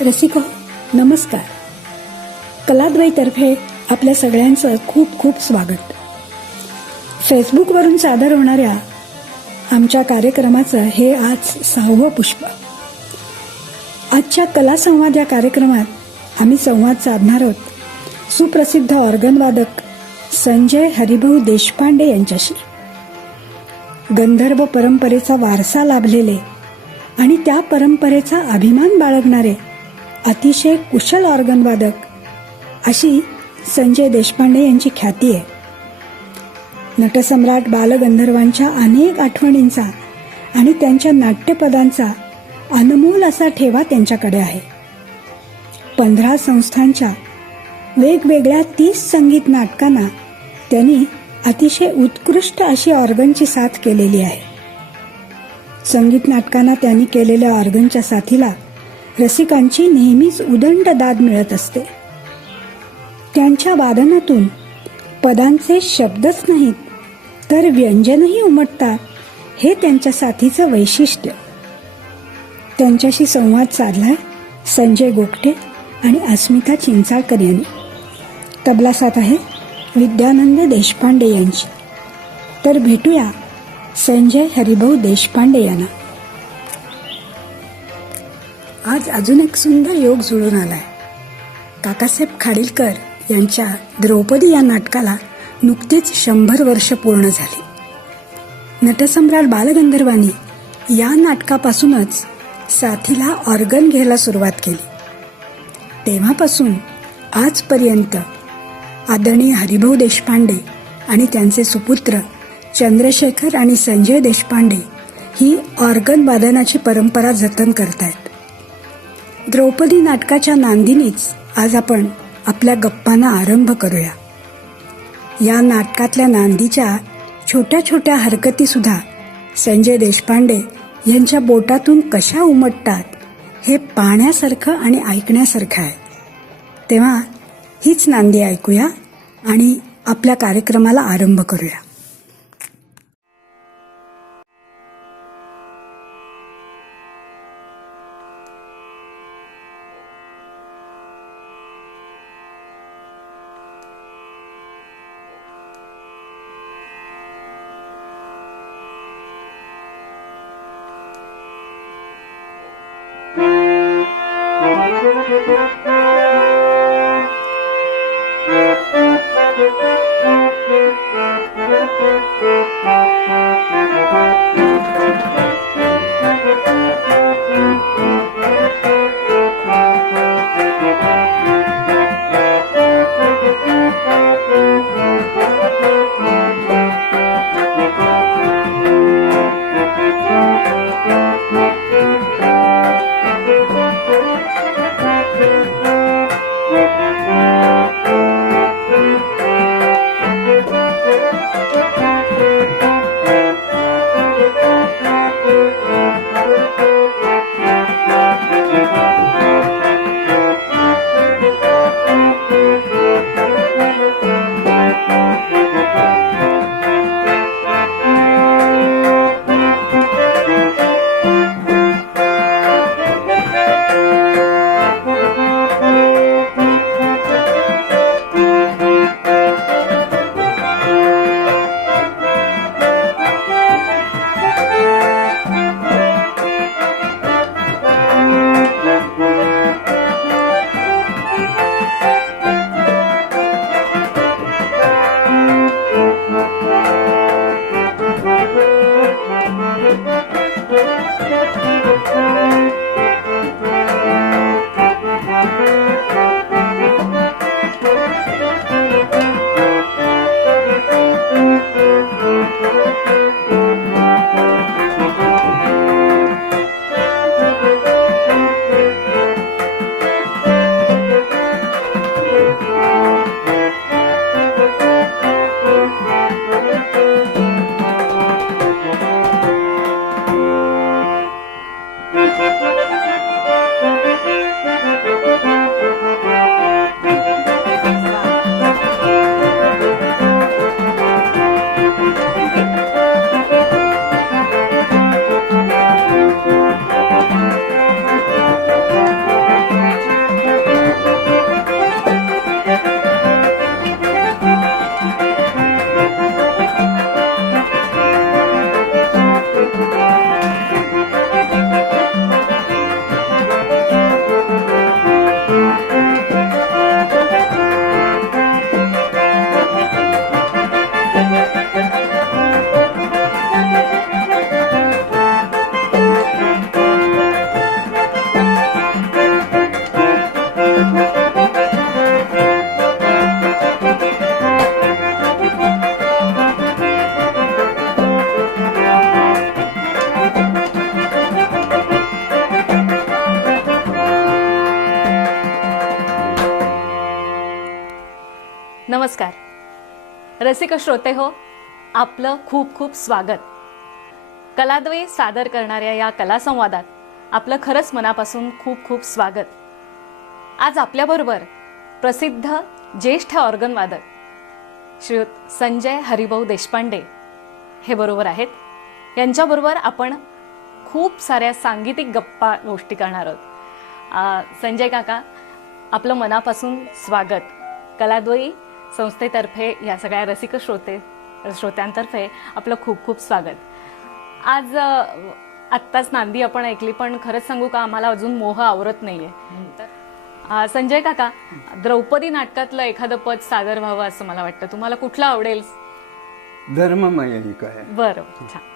रसिको नमस्कार. कलाद्वयतर्फे आपल्या सगळ्यांचं खूप खूप स्वागत. फेसबुकवरून सादर होणाऱ्या आमच्या कार्यक्रमाचं हे आज 6वं पुष्प. आजच्या कलासंवाद या कार्यक्रमात आम्ही संवाद साधणार आहोत सुप्रसिद्ध ऑर्गनवादक संजय हरिभाऊ देशपांडे यांच्याशी. गंधर्व परंपरेचा वारसा लाभलेले आणि त्या परंपरेचा अभिमान बाळगणारे अतिशय कुशल ऑर्गनवादक अशी संजय देशपांडे यांची ख्याती आहे. नटसम्राट बालगंधर्वांच्या अनेक आठवणींचा आणि त्यांच्या नाट्यपदांचा अनमोल असा ठेवा त्यांच्याकडे आहे. 15 संस्थांच्या वेगवेगळ्या 30 संगीत नाटकांना त्यांनी अतिशय उत्कृष्ट अशी ऑर्गनची साथ केलेली आहे. संगीत नाटकांना त्यांनी केलेल्या ऑर्गनच्या साथीला रसिकांची नेहमीच उदंड दाद मिळत असते. त्यांच्या वादनातून पदांचे शब्दच नाहीत तर व्यंजनही उमटतात हे त्यांच्या साथीचं वैशिष्ट्य. त्यांच्याशी संवाद साधलाय संजय गोगटे आणि अस्मिता चिंचाळकर यांनी. तबला साथ आहे विद्यानंद देशपांडे यांची. तर भेटूया संजय हरिभाऊ देशपांडे यांना. आज अजून एक सुंदर योग जुळून आलाय. काकासाहेब खाडिलकर यांच्या द्रौपदी या नाटकाला नुकतीच 100 वर्ष पूर्ण झाली. नटसम्राट बालगंधर्वांनी या नाटकापासूनच साथीला ऑर्गन घ्यायला सुरुवात केली. तेव्हापासून आजपर्यंत आदरणीय हरिभाऊ देशपांडे आणि त्यांचे सुपुत्र चंद्रशेखर आणि संजय देशपांडे ही ऑर्गन वादनाची परंपरा जतन करतायत. द्रौपदी नाटकाच्या नांदीनीच आज आपण आपल्या गप्पांना आरंभ करूया. या नाटकातल्या नांदीच्या छोट्या छोट्या हरकती सुद्धा संजय देशपांडे यांच्या बोटातून कशा उमटतात हे पाहण्यासारखं आणि ऐकण्यासारखं आहे. तेव्हा हीच नांदी ऐकूया आणि आपल्या कार्यक्रमाला आरंभ करूया. नमस्कार रसिक श्रोते हो, आपलं खूप खूप स्वागत. कलाद्वयी सादर करणाऱ्या या कलासंवादात आपलं खरंच मनापासून खूप खूप स्वागत. आज आपल्याबरोबर प्रसिद्ध ज्येष्ठ ऑर्गनवादक श्रीयुत संजय हरिभाऊ देशपांडे हे बरोबर आहेत. यांच्याबरोबर आपण खूप साऱ्या सांगीतिक गप्पा गोष्टी करणार आहोत. संजय काका, आपलं मनापासून स्वागत. कलाद्वयी संस्थेतर्फे या सगळ्या रसिक श्रोत्यांतर्फे आपलं खूप खूप स्वागत. आज आत्ताच नांदी आपण ऐकली, पण खरंच सांगू का, आम्हाला अजून मोह आवरत नाहीये. संजय काका, द्रौपदी नाटकातलं एखादं पद सादर व्हावं असं मला वाटतं. तुम्हाला कुठलं आवडेल? धर्ममय ही काय. बरं, छान.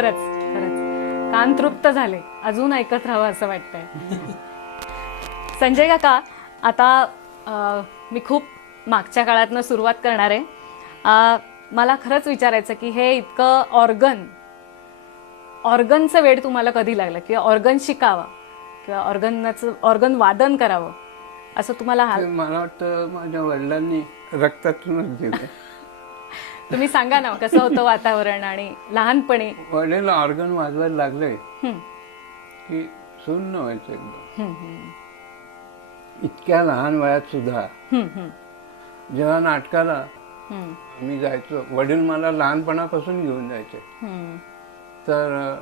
खरंच खरंच कान तृप्त झाले, अजून ऐकत राहावं असं वाटतंय. संजय काका, आता मी खूप मागच्या काळातनं सुरुवात करणार आहे. मला खरंच विचारायचं की हे इतकं ऑर्गनचं वेड तुम्हाला कधी लागलं, किंवा ऑर्गन शिकावं किंवा ऑर्गन वादन करावं असं तुम्हाला ते मला वाटतं माझ्या वडिलांनी रक्तातूनच दिले. तुम्ही सांगा ना कसं होतं वातावरण आणि लहानपणी. वडील ऑर्गन वाजवायला लागले हं, की शून्य व्हायचं एकदम. हं, हं, इतक्या लहान वयात सुद्धा हं, हं, जेव्हा नाटकाला हं, मी जायचो, वडील मला लहानपणापासून घेऊन जायचे. हं. तर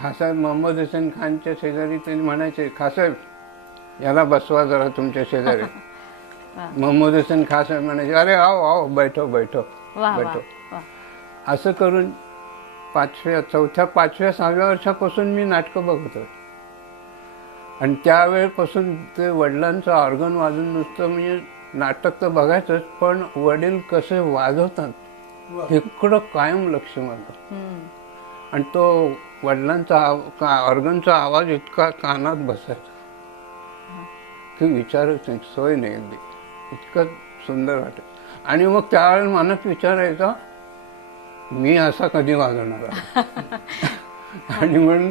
खासाहेब मोहम्मद हुसेन खानच्या शेजारी त्यांनी म्हणायचे, खासाहेब याला बसवा जरा तुमच्या शेजारी. मोहम्मद हुसेन खान साहेब म्हणायचे, अरे आओ आओ बैठो बैठो वा वा बैठो. वा. असं करून चौथ्या 5व्या 6व्या वर्षापासून मी नाटकं बघतोय. आणि त्यावेळेपासून ते वडिलांचं ऑर्गन वाजून नुसतं म्हणजे नाटक तर बघायचंच, पण वडील कसे वाजवतात इकडं कायम लक्ष माझं. हं. आणि तो वडिलांचा ऑर्गनचा आवाज इतका कानात बसायचा की विचारच नाही, सोय नाही अगदी. इतकं सुंदर वाटत. आणि मग त्यावेळेला मनात विचारायचा, मी असा कधी वाजवणार आहे? आणि म्हणून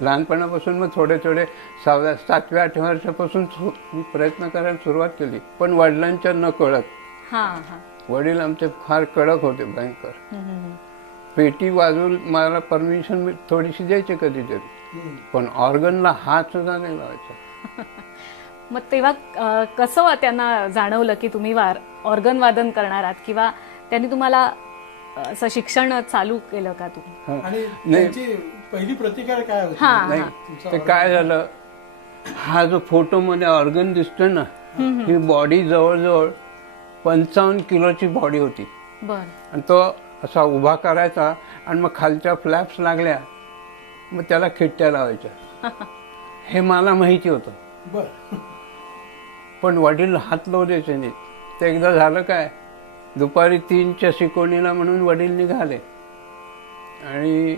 लहानपणापासून मग थोडे 6व्या 7व्या 8व्या वर्षापासून मी प्रयत्न करायला सुरुवात केली, पण वडिलांच्या न कळत. हा हा. वडील आमचे फार कडक होते, भयंकर. हं, हं, हं. पेटी वाजवून मला परमिशन थोडीशी द्यायची कधीतरी, पण ऑर्गनला हात सुद्धा नाही लावायचा. मग तेव्हा कसं त्यांना जाणवलं की तुम्ही ऑर्गन वादन करणार आहात, किंवा त्यांनी तुम्हाला असं शिक्षण चालू केलं का तुम्ही? आणि नाही. त्यांची पहिली प्रतिक्रिया काय होती? हा, नाही, तुमचा ते काय झालं, हा जो फोटो मध्ये ऑर्गन दिसतोय ना, ही बॉडी जवळजवळ 55 किलोची बॉडी होती. बर. आणि तो असा उभा करायचा आणि मग खालच्या फ्लॅप्स लागल्या, मग त्याला खिट्ट्या लावायच्या. हे मला माहिती होतं, बर. पण वडील हात लावू द्यायचे नाही. ते एकदा झालं काय, दुपारी 3च्या शिकवणीला म्हणून वडील निघाले आणि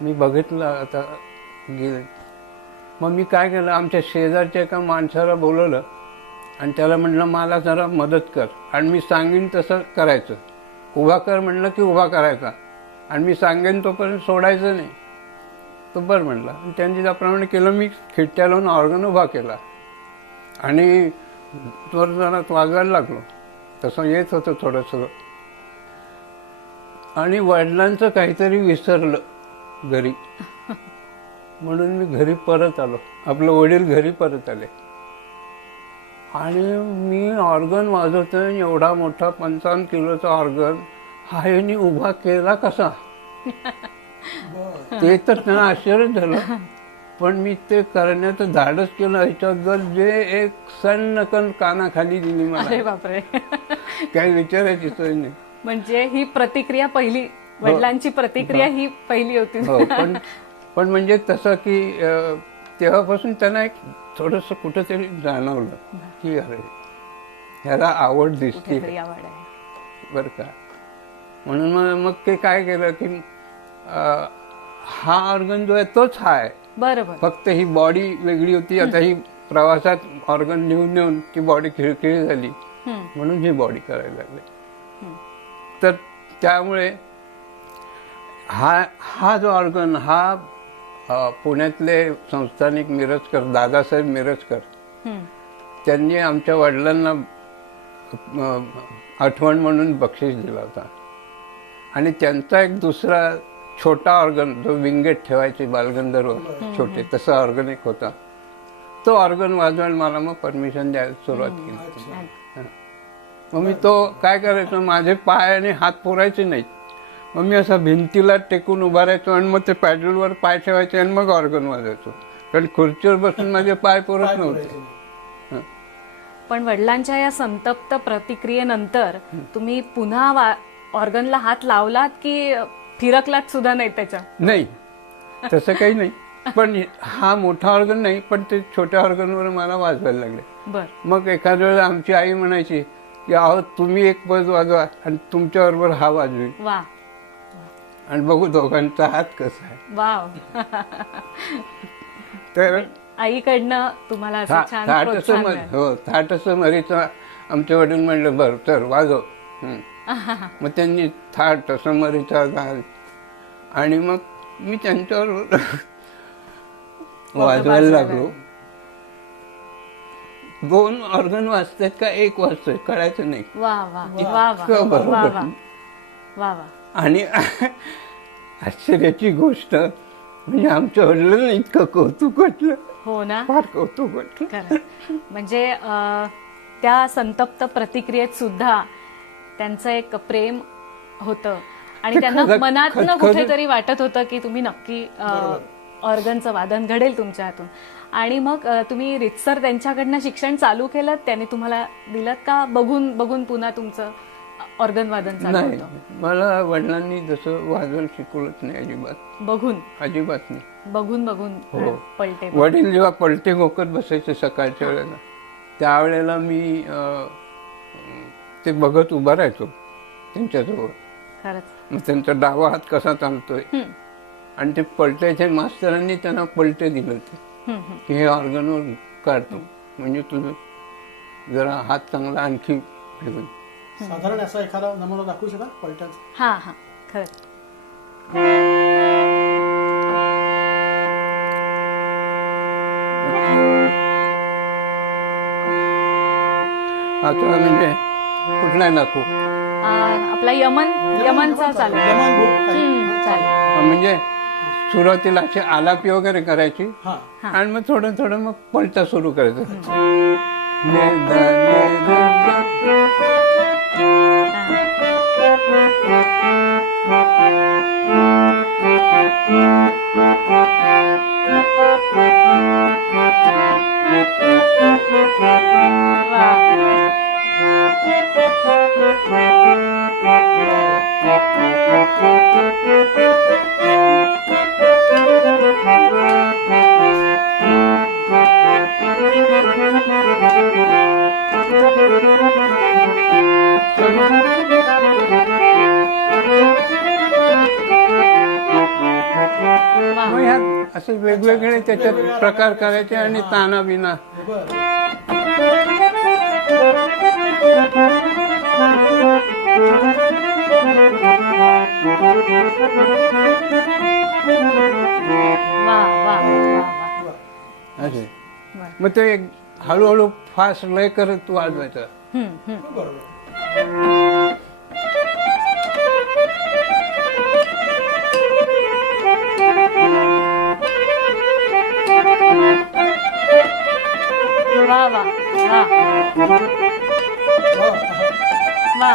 मी बघितलं आता गेले. मग मी काय केलं, आमच्या शेजारच्या एका माणसाला बोलवलं आणि त्याला म्हटलं मला जरा मदत कर, आणि मी सांगेन तसं करायचं. उभा कर म्हणलं की उभा करायचा, आणि मी सांगेन तोपर्यंत सोडायचं नाही. तो बरं म्हटलं, आणि त्यांनी त्याप्रमाणे केलं. मी खिट्ट्या लावून ऑर्गन उभा केला आणि जोरात वाजवायला लागलो. तसं येत होतं थोडंसं. आणि वडिलांचं काहीतरी विसरलं घरी, म्हणून मी घरी परत आलो. आपलं वडील घरी परत आले आणि मी ऑर्गन वाजवतोय, एवढा मोठा 55 किलोचा ऑर्गन हा यांनी उभा केला कसा? ते तर त्यांना आश्चर्य झालं. पण मी ते करण्याचं धाडस केलं. ह्याच्याबद्दल जे एक सन्नकन कानाखाली दिली मला, अरे बापरे. काही विचारायची सोय नाही. म्हणजे ही प्रतिक्रिया पहिली, वडिलांची प्रतिक्रिया ही पहिली होती. हो, पण म्हणजे तसं की तेव्हापासून त्यांना एक थोडंसं कुठंतरी जाणवलं की अरे ह्याला आवड दिसते कुठेतरी आवड आहे. बरं का. म्हणून मग ते काय केलं की हा ऑर्गन जो आहे तोच हा आहे, बरोबर. फक्त ही बॉडी वेगळी होती. आता ही प्रवासात ऑर्गन नेऊन नेऊन ती बॉडी खिळखिळी झाली, म्हणून ही बॉडी करायला लागली. तर त्यामुळे हा जो ऑर्गन हा पुण्यातले संस्थानिक मिरजकर, दादासाहेब मिरजकर, त्यांनी आमच्या वडिलांना आठवण म्हणून बक्षीस दिला होता. आणि त्यांचा एक दुसरा छोटा ऑर्गन जो विंगेट ठेवायचे बालगंधर्व छोटे, तसा ऑर्गन एक होता. तो ऑर्गन वाजवायला मला मग परमिशन द्यायला सुरुवात केली. मग मी तो काय करायचो, माझे पाय आणि हात पुरायचे नाहीत. मग मी असा भिंतीला टेकून उभा राहायचो आणि मग ते पॅडलवर पाय ठेवायचे आणि मग ऑर्गन वाजवायचो, कारण खुर्चीवर बसून माझे पाय पुरत नव्हते. पण वडिलांच्या या संतप्त प्रतिक्रियेनंतर तुम्ही पुन्हा ऑर्गनला हात लावलात की फिरकलात सुद्धा नाही त्याच्या? नाही, तसं काही नाही. पण हा मोठा ऑर्गन नाही, पण ते छोट्या ऑर्गनवर मला वाजवायला लागले. बर. मग एखाद्या वेळेला आमची आई म्हणायची की अहो तुम्ही एक पद वाजवा आणि तुमच्याबरोबर हा वाजवी. वा. आणि बघू दोघांचा हात कसा आहे. वाव. तर आईकडनं तुम्हाला असं छान थाट प्रोत्साहन असं मिळालं. हो थाट असं मरीचा आमचे वडील म्हणलं बरं तर वाजव. मग त्यांनी थाट असं मरीचा गाल आणि मग मी त्यांच्यावर वाजवायला लागलो. 2 ऑर्गन वाजतायत का 1 वाजतोय कळायचं नाही. वा वा वा वा इतकं वा बरोबर. वा वा वा. आणि आश्चर्याची गोष्ट म्हणजे आमच्या वडिलांना इतकं कौतुक वाटलं, हो ना. फार कौतुक वाटलं. खरं म्हणजे त्या संतप्त प्रतिक्रियेत सुद्धा त्यांचं एक प्रेम होतं आणि ते त्यांना खरं- मनातनं खरं- कुठेतरी वाटत होतं की तुम्ही नक्की ऑर्गनचं वादन घडेल तुमच्या हातून. आणि मग तुम्ही रितसर त्यांच्याकडनं शिक्षण चालू केलं, त्यांनी तुम्हाला दिलं का बघून बघून पुन्हा तुमचं ऑर्गन वादन चालू नाही होतं? मला वडिलांनी जसं वाजवायला शिकवलंच नाही अजिबात, बघून अजिबात नाही. बघून बघून हो. पलटे. वडील जेव्हा पलटे घोकत बसायचे सकाळच्या वेळेला त्यावेळेला मी ते बघत उभा राहायचो त्यांच्याजवळ. खरंच. मग त्यांचा डावा हात कसा चालतोय आणि ते पलट्याच्या मास्तरांनी त्यांना पलटे दिले होते की हे ऑर्गनवर काढतो म्हणजे तुझं जरा हात चांगला आणखी हे होईल. साधारण असा एखादा नमुना दाखवू शकाल पलट्याचा? हा हा खरंच. आता म्हणजे कुठला दाखवू? आपला यमनचा चालेल. यमन भूप काही. चालेल. म्हणजे सुरुवातीला अशी आलापी वगैरे करायची हा. आणि मग थोडं थोडं मग पलटा सुरू करायचं. ने द ने द मग ह्यात असे वेगवेगळे त्याच्यात प्रकार करायचे आणि ताना बिना. बरं. वा वा वा वा. असे मग ते एक हळूहळू फास्ट लय करत वाजवायचं. बरोबर. वा वा वा वा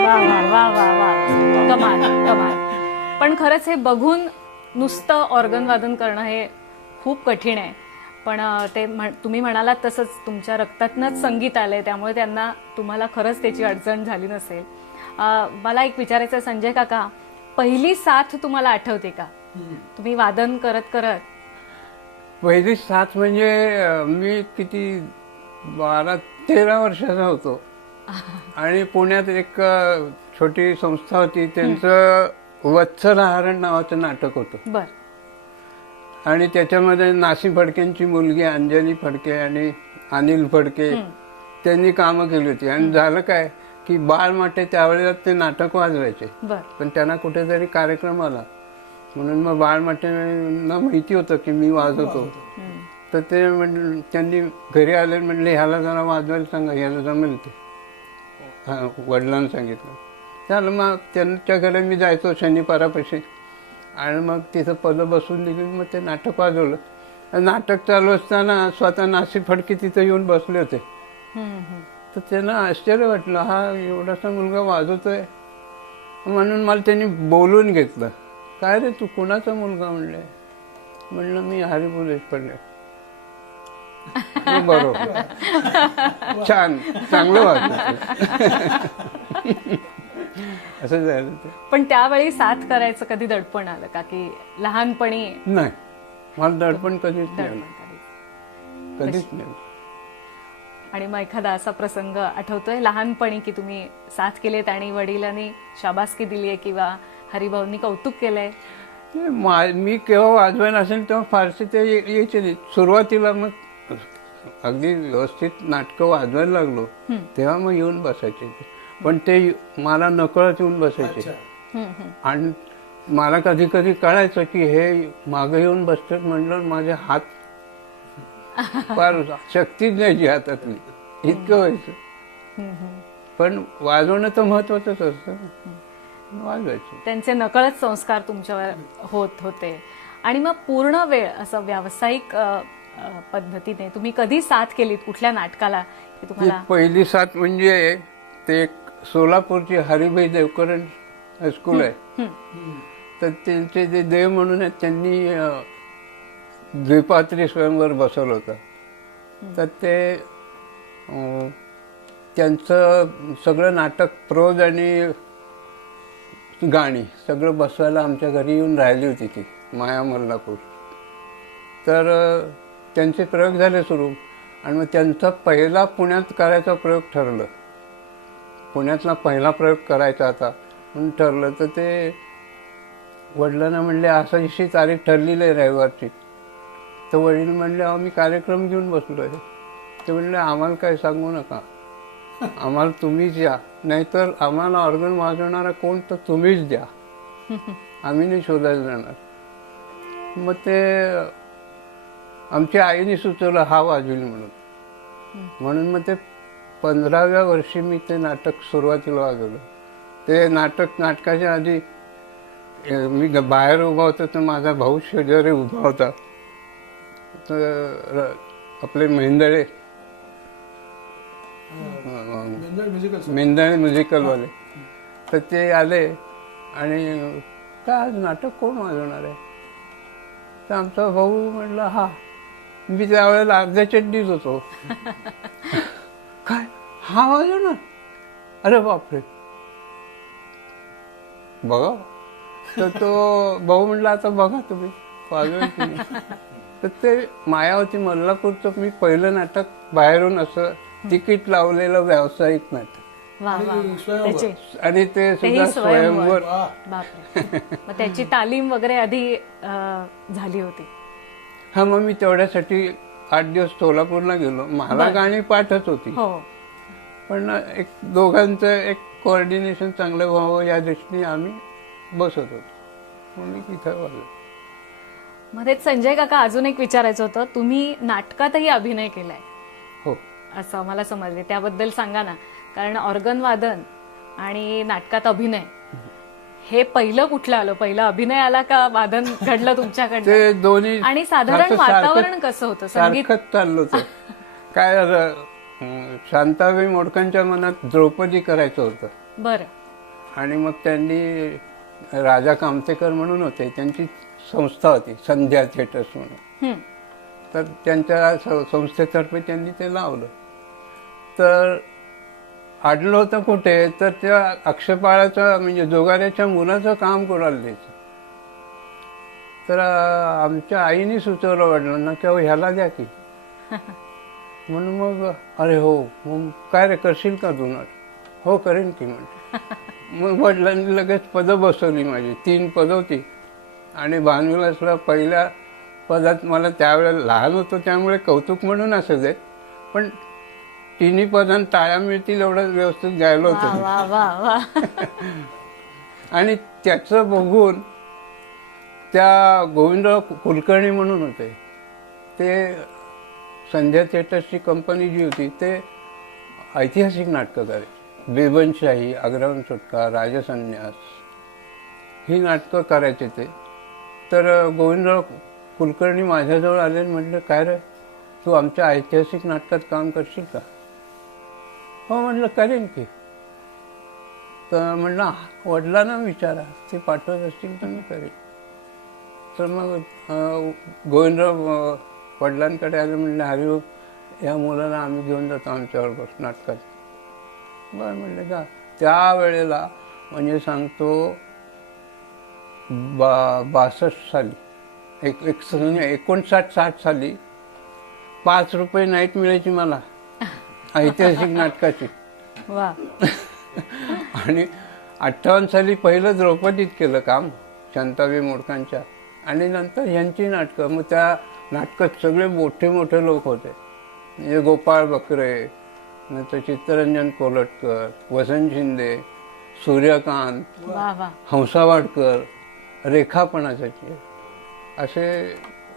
वा वा वा वा वा. कमाल कमाल. पण खरंच हे बघून नुसतं ऑर्गन वादन करणं हे खूप कठीण आहे. पण ते तुम्ही म्हणालात तसंच तुमच्या रक्तातनंच संगीत आलंय त्यामुळे त्यांना तुम्हाला खरंच त्याची अडचण झाली नसेल. मला एक विचारायचं आहे संजय काका, पहिली साथ तुम्हाला आठवते का? तुम्ही वादन करत करत. पहिली साथ म्हणजे मी किती 12-13 वर्षाचा होतो आणि पुण्यात एक छोटी संस्था होती, त्यांचं वत्सलहरण नावाचं नाटक होतं बर. आणि त्याच्यामध्ये नासी फडकेंची मुलगी अंजली फडके आणि अनिल फडके त्यांनी कामं केली होती. आणि झालं काय की बाळमाटे त्यावेळेला ते नाटक वाजवायचे, बर. पण त्यांना कुठेतरी कार्यक्रम आला म्हणून मग बाळमाटेंना माहिती होतं की मी वाजवतो. तर ते त्यांनी घरी आले म्हणले ह्याला जरा वाजवायला सांगा, ह्याला जमेल ते. वडिलांना सांगितलं. झालं मग त्यांच्या घरी मी जायचो शनिवारापाशी आणि मग तिथं पदं बसून दिली, मग ते नाटक वाजवलं. नाटक चालू असताना स्वतः नासी फडके तिथं येऊन बसले होते. तर त्यांना आश्चर्य वाटलं, हा एवढासा मुलगा वाजवतोय म्हणून मला त्यांनी बोलून घेतलं. काय रे तू कोणाचा मुलगा म्हणले? म्हणलं मी हरिभाऊ देशपांडे. बरोबर, छान, चांगलं वाटलं. असं झालं ते. पण त्यावेळी साथ करायचं कधी दडपण आलं का की लहानपणी? नाही, मला दडपण कधीच नाही दडपण आलं. कधी. कधीच नाही. आणि मग एखादा असा प्रसंग आठवतोय लहानपणी की तुम्ही साथ केलेत आणि वडिलांनी शाबासकी दिली आहे किंवा हरिभाऊंनी कौतुक केलंय? मी केव्हा वाजवायला असेल तेव्हा फारसे ते यायचे नाही. सुरुवातीला मग अगदी व्यवस्थित नाटकं वाजवायला लागलो तेव्हा मग येऊन बसायचे ते. पण ते मला नकळत येऊन बसायचे. आणि मला कधी कधी कळायचं की हे मागे येऊन बसतात म्हटलं माझे हात फार शक्तीच नाही हातातली, इतकं व्हायचं. पण वाजवणं तर महत्वाचंच असतं ना, वाजवायचं. त्यांचे नकळत संस्कार तुमच्यावर होत होते. आणि मग पूर्ण वेळ असं व्यावसायिक पद्धतीने तुम्ही कधी साथ केलीत कुठल्या नाटकाला की ती तुम्हाला? पहिली साथ म्हणजे ते एक सोलापूरची हरिभाई देवकरण हायस्कूल आहे, तर त्यांचे जे देव म्हणून आहेत त्यांनी द्विपात्री स्वयंवर बसवलं होतं. तर ते त्यांचं सगळं नाटक प्रोज आणि गाणी सगळं बसवायला आमच्या घरी येऊन राहिली होती ती माया मल्लापूर. तर त्यांचे प्रयोग झाले सुरू आणि मग त्यांचा पहिला पुण्यात करायचा प्रयोग ठरलं. पुण्यातला पहिला प्रयोग करायचा आता म्हणून ठरलं. तर ते वडिलांना म्हणले असं अशी तारीख ठरलेली आहे रविवारची. तर वडील म्हणले अहो मी कार्यक्रम घेऊन बसलो आहे. ते म्हणले आम्हाला काय सांगू नका, आम्हाला तुम्हीच या, नाहीतर आम्हाला ऑर्गन वाजवणारा कोण तर तुम्हीच द्या, आम्ही नाही शोधायला जाणार. मग ते आमच्या आईने सुचवलं हा वाजवेल म्हणून मग ते 15व्या वर्षी मी ते नाटक सुरुवातीला वाजवलं. ते नाटकाच्या आधी मी बाहेर उभा होतो तर माझा भाऊ शेजारी उभा होता. तर आपले मेंदळे म्युझिकलवाले तर ते आले आणि काय आज नाटक कोण वाजवणार आहे? तर आमचा भाऊ म्हटला हा. मी त्यावेळेला अर्ध्या चड्डीत होतो. काय हा वाजवणार? अरे बापरे, बघा. तर तो भाऊ म्हटला आता बघा तुम्ही वाजवेल की नाही. तर ते मायावती मल्लापूरचं मी पहिलं नाटक बाहेरून असं तिकीट लावलेलं व्यावसायिक नाटक. वा वा. स्वयंवर. त्याचे आणि ते तेही सुद्धा स्वयंवर. स्वयंवर. बापरे. मग त्याची तालीम वगैरे आधी झाली होती? हा, मग मी तेवढ्यासाठी 8 दिवस सोलापूरला गेलो. मला गाणी पाठच होती, हो. पण एक दोघांचं एक कोऑर्डिनेशन चांगलं व्हावं या दृष्टीने आम्ही बसत होतो. मग मी तिथं वाजवतो. मध्ये संजय काका अजून एक विचारायचं होतं, तुम्ही नाटकातही अभिनय केलाय हो, असं मला समजले, त्याबद्दल सांगा ना. कारण ऑर्गन वादन आणि नाटकात अभिनय हे पहिलं कुठलं आलं? पहिलं अभिनय आला का वादन घडलं तुमच्याकडनं? ते दोन्ही आणि साधारण वातावरण कसं होतं? संगीत सारखंच चाललं होतं. काय शांताबाई मोडकांच्या मनात द्रौपदी करायचं होतं. बरं. आणि मग त्यांनी राजा कामतेकर म्हणून होते, त्यांची संस्था होती संध्या थिएटर्स म्हणून. तर त्यांच्या संस्थेतर्फे त्यांनी ते लावलं. तर अडलं होतं कुठे, तर त्या अक्षपाळाचं म्हणजे जोगाऱ्याच्या मुलाचं काम कोणाला द्यायचं. तर आमच्या आईने सुचवलं वडिलांना की ह्याला द्या की. म्हणून मग अरे हो, मग काय रे करशील का तू नाटक? हो करेन की म्हणते. मग वडिलांनी लगेच पदं बसवली. माझी 3 पदं होती आणि भानुविलासला पहिल्या पदात मला त्यावेळेला लहान होतो त्यामुळे कौतुक म्हणून असं दे, पण 3 पदांत टाळ्या मिळतील एवढं व्यवस्थित गायलो वा होतं. वा वा वा. आणि त्याचं बघून त्या गोविंदराव कुलकर्णी म्हणून होते, ते संध्या थिएटर्सची कंपनी जी होती ते ऐतिहासिक नाटकं करायची. बेबनशाही, अग्रवन सुटका, राजसन्यास ही नाटकं करायचे ते. तर गोविंदराव कुलकर्णी माझ्याजवळ आले आणि म्हटलं काय रे, तू आमच्या ऐतिहासिक नाटकात काम करशील का? हो म्हटलं करेन की. तर म्हटलं वडिलांना विचारा, ते पाठवत असतील तर मी करेन. तर मग गोविंदराव वडिलांकडे आले, म्हणले हरिभाऊ या मुलाला आम्ही घेऊन जातो आमच्याबरोबर नाटकात. बरं म्हणले का. त्यावेळेला म्हणजे सांगतो 62 साली 59-60 साली 5 रुपये नाईट मिळायची मला. ऐतिहासिक नाटकाची. वा. आणि 58 साली पहिलं द्रौपदीत केलं काम शांताबाई मोडकांच्या. आणि नंतर ह्यांची नाटकं. मग त्या नाटकात सगळे मोठे मोठे लोक होते. म्हणजे गोपाळ बकरे, नंतर चित्तरंजन कोलटकर, वसंत शिंदे, सूर्यकांत, वा वा. हंसावाडकर, रेखा पण असायची. असे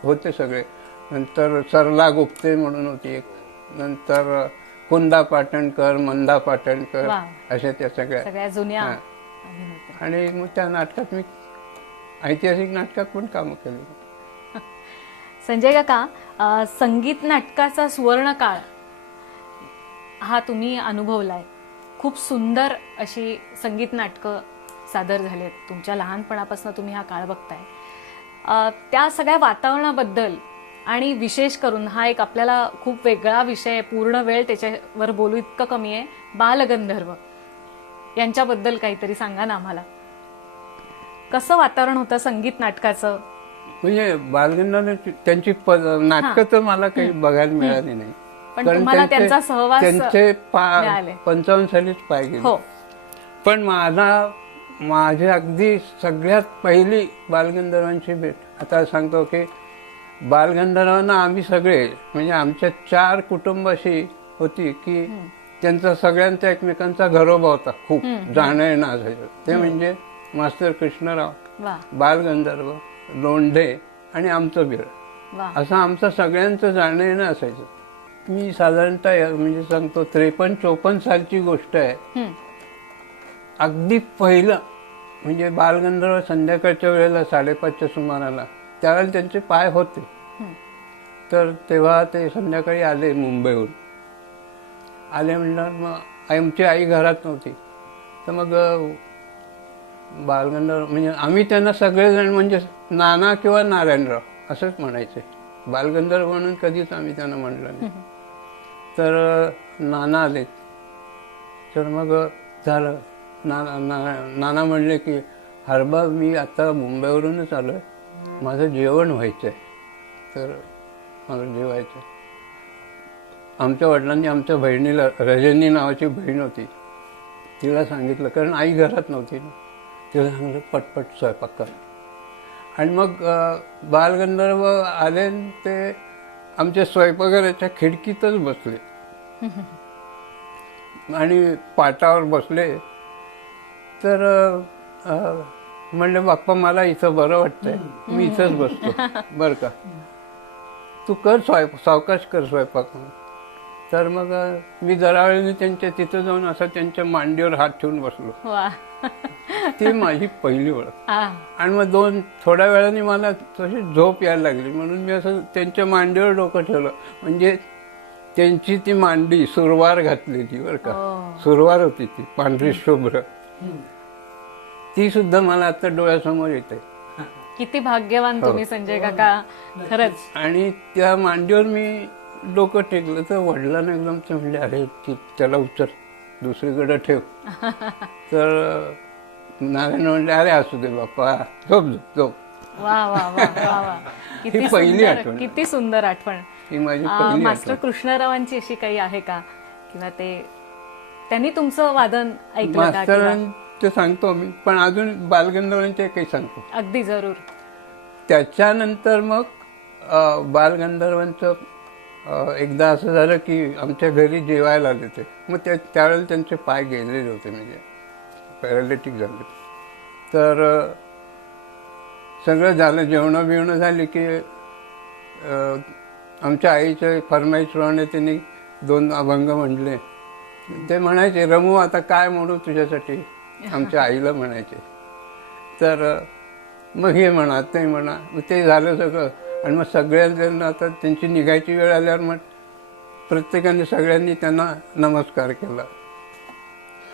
होते सगळे. नंतर सरला गुप्ते म्हणून होती एक. नंतर कुंदा पाटणकर, मंदा पाटणकर, वा. अशा त्या सगळ्या. सगळ्या जुन्या हा. अभिनेत्या. आणि मग त्या नाटकात मी ऐतिहासिक नाटकात पण कामं केली. संजय काका, संगीत नाटकाचा सुवर्ण काळ हा तुम्ही अनुभवलाय. खूप सुंदर अशी संगीत नाटकं सादर झालेत. तुमच्या लहानपणापासून तुम्ही हा काळ बघताय. त्या सगळ्या वातावरणाबद्दल आणि विशेष करून हा एक आपल्याला खूप वेगळा विषय, पूर्ण वेळ त्याच्यावर बोलू इतकं कमी आहे, बालगंधर्व यांच्याबद्दल काहीतरी सांगा ना आम्हाला. कसं वातावरण होतं संगीत नाटकाचं? म्हणजे बालगंधर्व त्यांची नाटकं तर मला काही बघायला मिळाली नाही. पण कारण तुम्हाला त्यांचा सहवास त्यांचे मिळाले. 55 सालीच पाय गेले. हो. पण माझी अगदी सगळ्यात पहिली बालगंधर्वांची भेट. आता सांगतो की बालगंधर्वांना आम्ही सगळे, म्हणजे आमच्या 4 कुटुंब अशी होती की त्यांचा सगळ्यांचा एकमेकांचा घरोबा होता. खूप जाणं येणं असायचं. ते म्हणजे मास्तर कृष्णराव, वा बालगंधर्व, लोंढे आणि आमचं बिळ. वा. असं आमचं सगळ्यांचं जाणं येणं असायचं. मी साधारणतः म्हणजे सांगतो 53-54 सालची गोष्ट आहे. हम्म. अगदी पहिलं म्हणजे बालगंधर्व संध्याकाळच्या वेळेला 5:30च्या सुमाराला, त्यावेळेला त्यांचे पाय होते. तर तेव्हा ते संध्याकाळी आले मुंबईहून. आले म्हणलं, मग आमची आई घरात नव्हती. तर मग बालगंधर्व म्हणजे आम्ही त्यांना सगळेजण म्हणजे नाना किंवा नारायणराव असंच म्हणायचे. बालगंधर्व म्हणून कधीच आम्ही त्यांना म्हणलं नाही. तर नाना आले. तर मग झालं. नाना म्हणले की हरबा, मी आता मुंबईवरूनच आलो आहे, माझं जेवण व्हायचं आहे, तर मला जेवायचं. आमच्या वडिलांनी आमच्या बहिणीला, रजनी नावाची बहीण होती, तिला सांगितलं, कारण आई घरात नव्हती ना. तिला सांगितलं पटपट स्वयंपाक कर. आणि मग बालगंधर्व आले. ते आमच्या स्वयंपाकघराच्या खिडकीतच बसले आणि पाटावर बसले. तर म्हणले, बाप्पा मला इथं बरं वाटतंय, मी इथंच बसतो बरं का, तू कर सावकाश कर स्वयंपाक. तर मग मी जरा वेळेने त्यांच्या तिथं जाऊन असं त्यांच्या मांडीवर हात ठेवून बसलो. वा. ती माझी पहिली ओळख. आ. आणि मग थोड्या वेळाने मला तशी झोप यायला लागली, म्हणून मी असं त्यांच्या मांडीवर डोकं ठेवलं. म्हणजे त्यांची ती मांडी सुरवार घातलेली बरं का, सुरवार होती ती पांढरी शुभ्र, ती सुद्धा मला आता डोळ्यासमोर येते. किती भाग्यवान तुम्ही संजय काका, खरंच. आणि त्या मांडीवर मी डोकं टेकलं तर वडिलांना एकदम ते म्हणले, अरे त्याला उचल, दुसरीकडे ठेव. तर नारायण म्हणले, अरे असू दे बाप्पा, झोप झोप झोप. वा वा वा वा वा. किती पहिली सुंदर, आठवण. किती सुंदर आठवण. ही माझी पहिली मास्टर आठवण. कृष्णरावांची अशी काही आहे का, किंवा त्यांनी तुमचं वादन ऐकलं का? किंवा- मास्तरांचे सांगतो मी, पण अजून बालगंधर्वांचे काही सांगतो. अगदी जरूर. त्याच्यानंतर मग बालगंधर्वांचं एकदा असं झालं की आमच्या घरी जेवायला आले ते. मग त्यावेळेला त्यांचे पाय गेलेले होते, म्हणजे पॅरालिटिक झाले. तर सगळं झालं, जेवणं बिवणं झाली की आमच्या आईच्या फरमाईशप्रमाणे त्यांनी 2 अभंग म्हणले. ते म्हणायचे, रमू आता काय म्हणू तुझ्यासाठी, आमच्या आईला म्हणायचे. तर मग हे म्हणा ते म्हणा, मग ते झालं सगळं. आणि मग सगळ्यांना आता त्यांची निघायची वेळ आल्यावर मग प्रत्येकाने सगळ्यांनी त्यांना नमस्कार केला.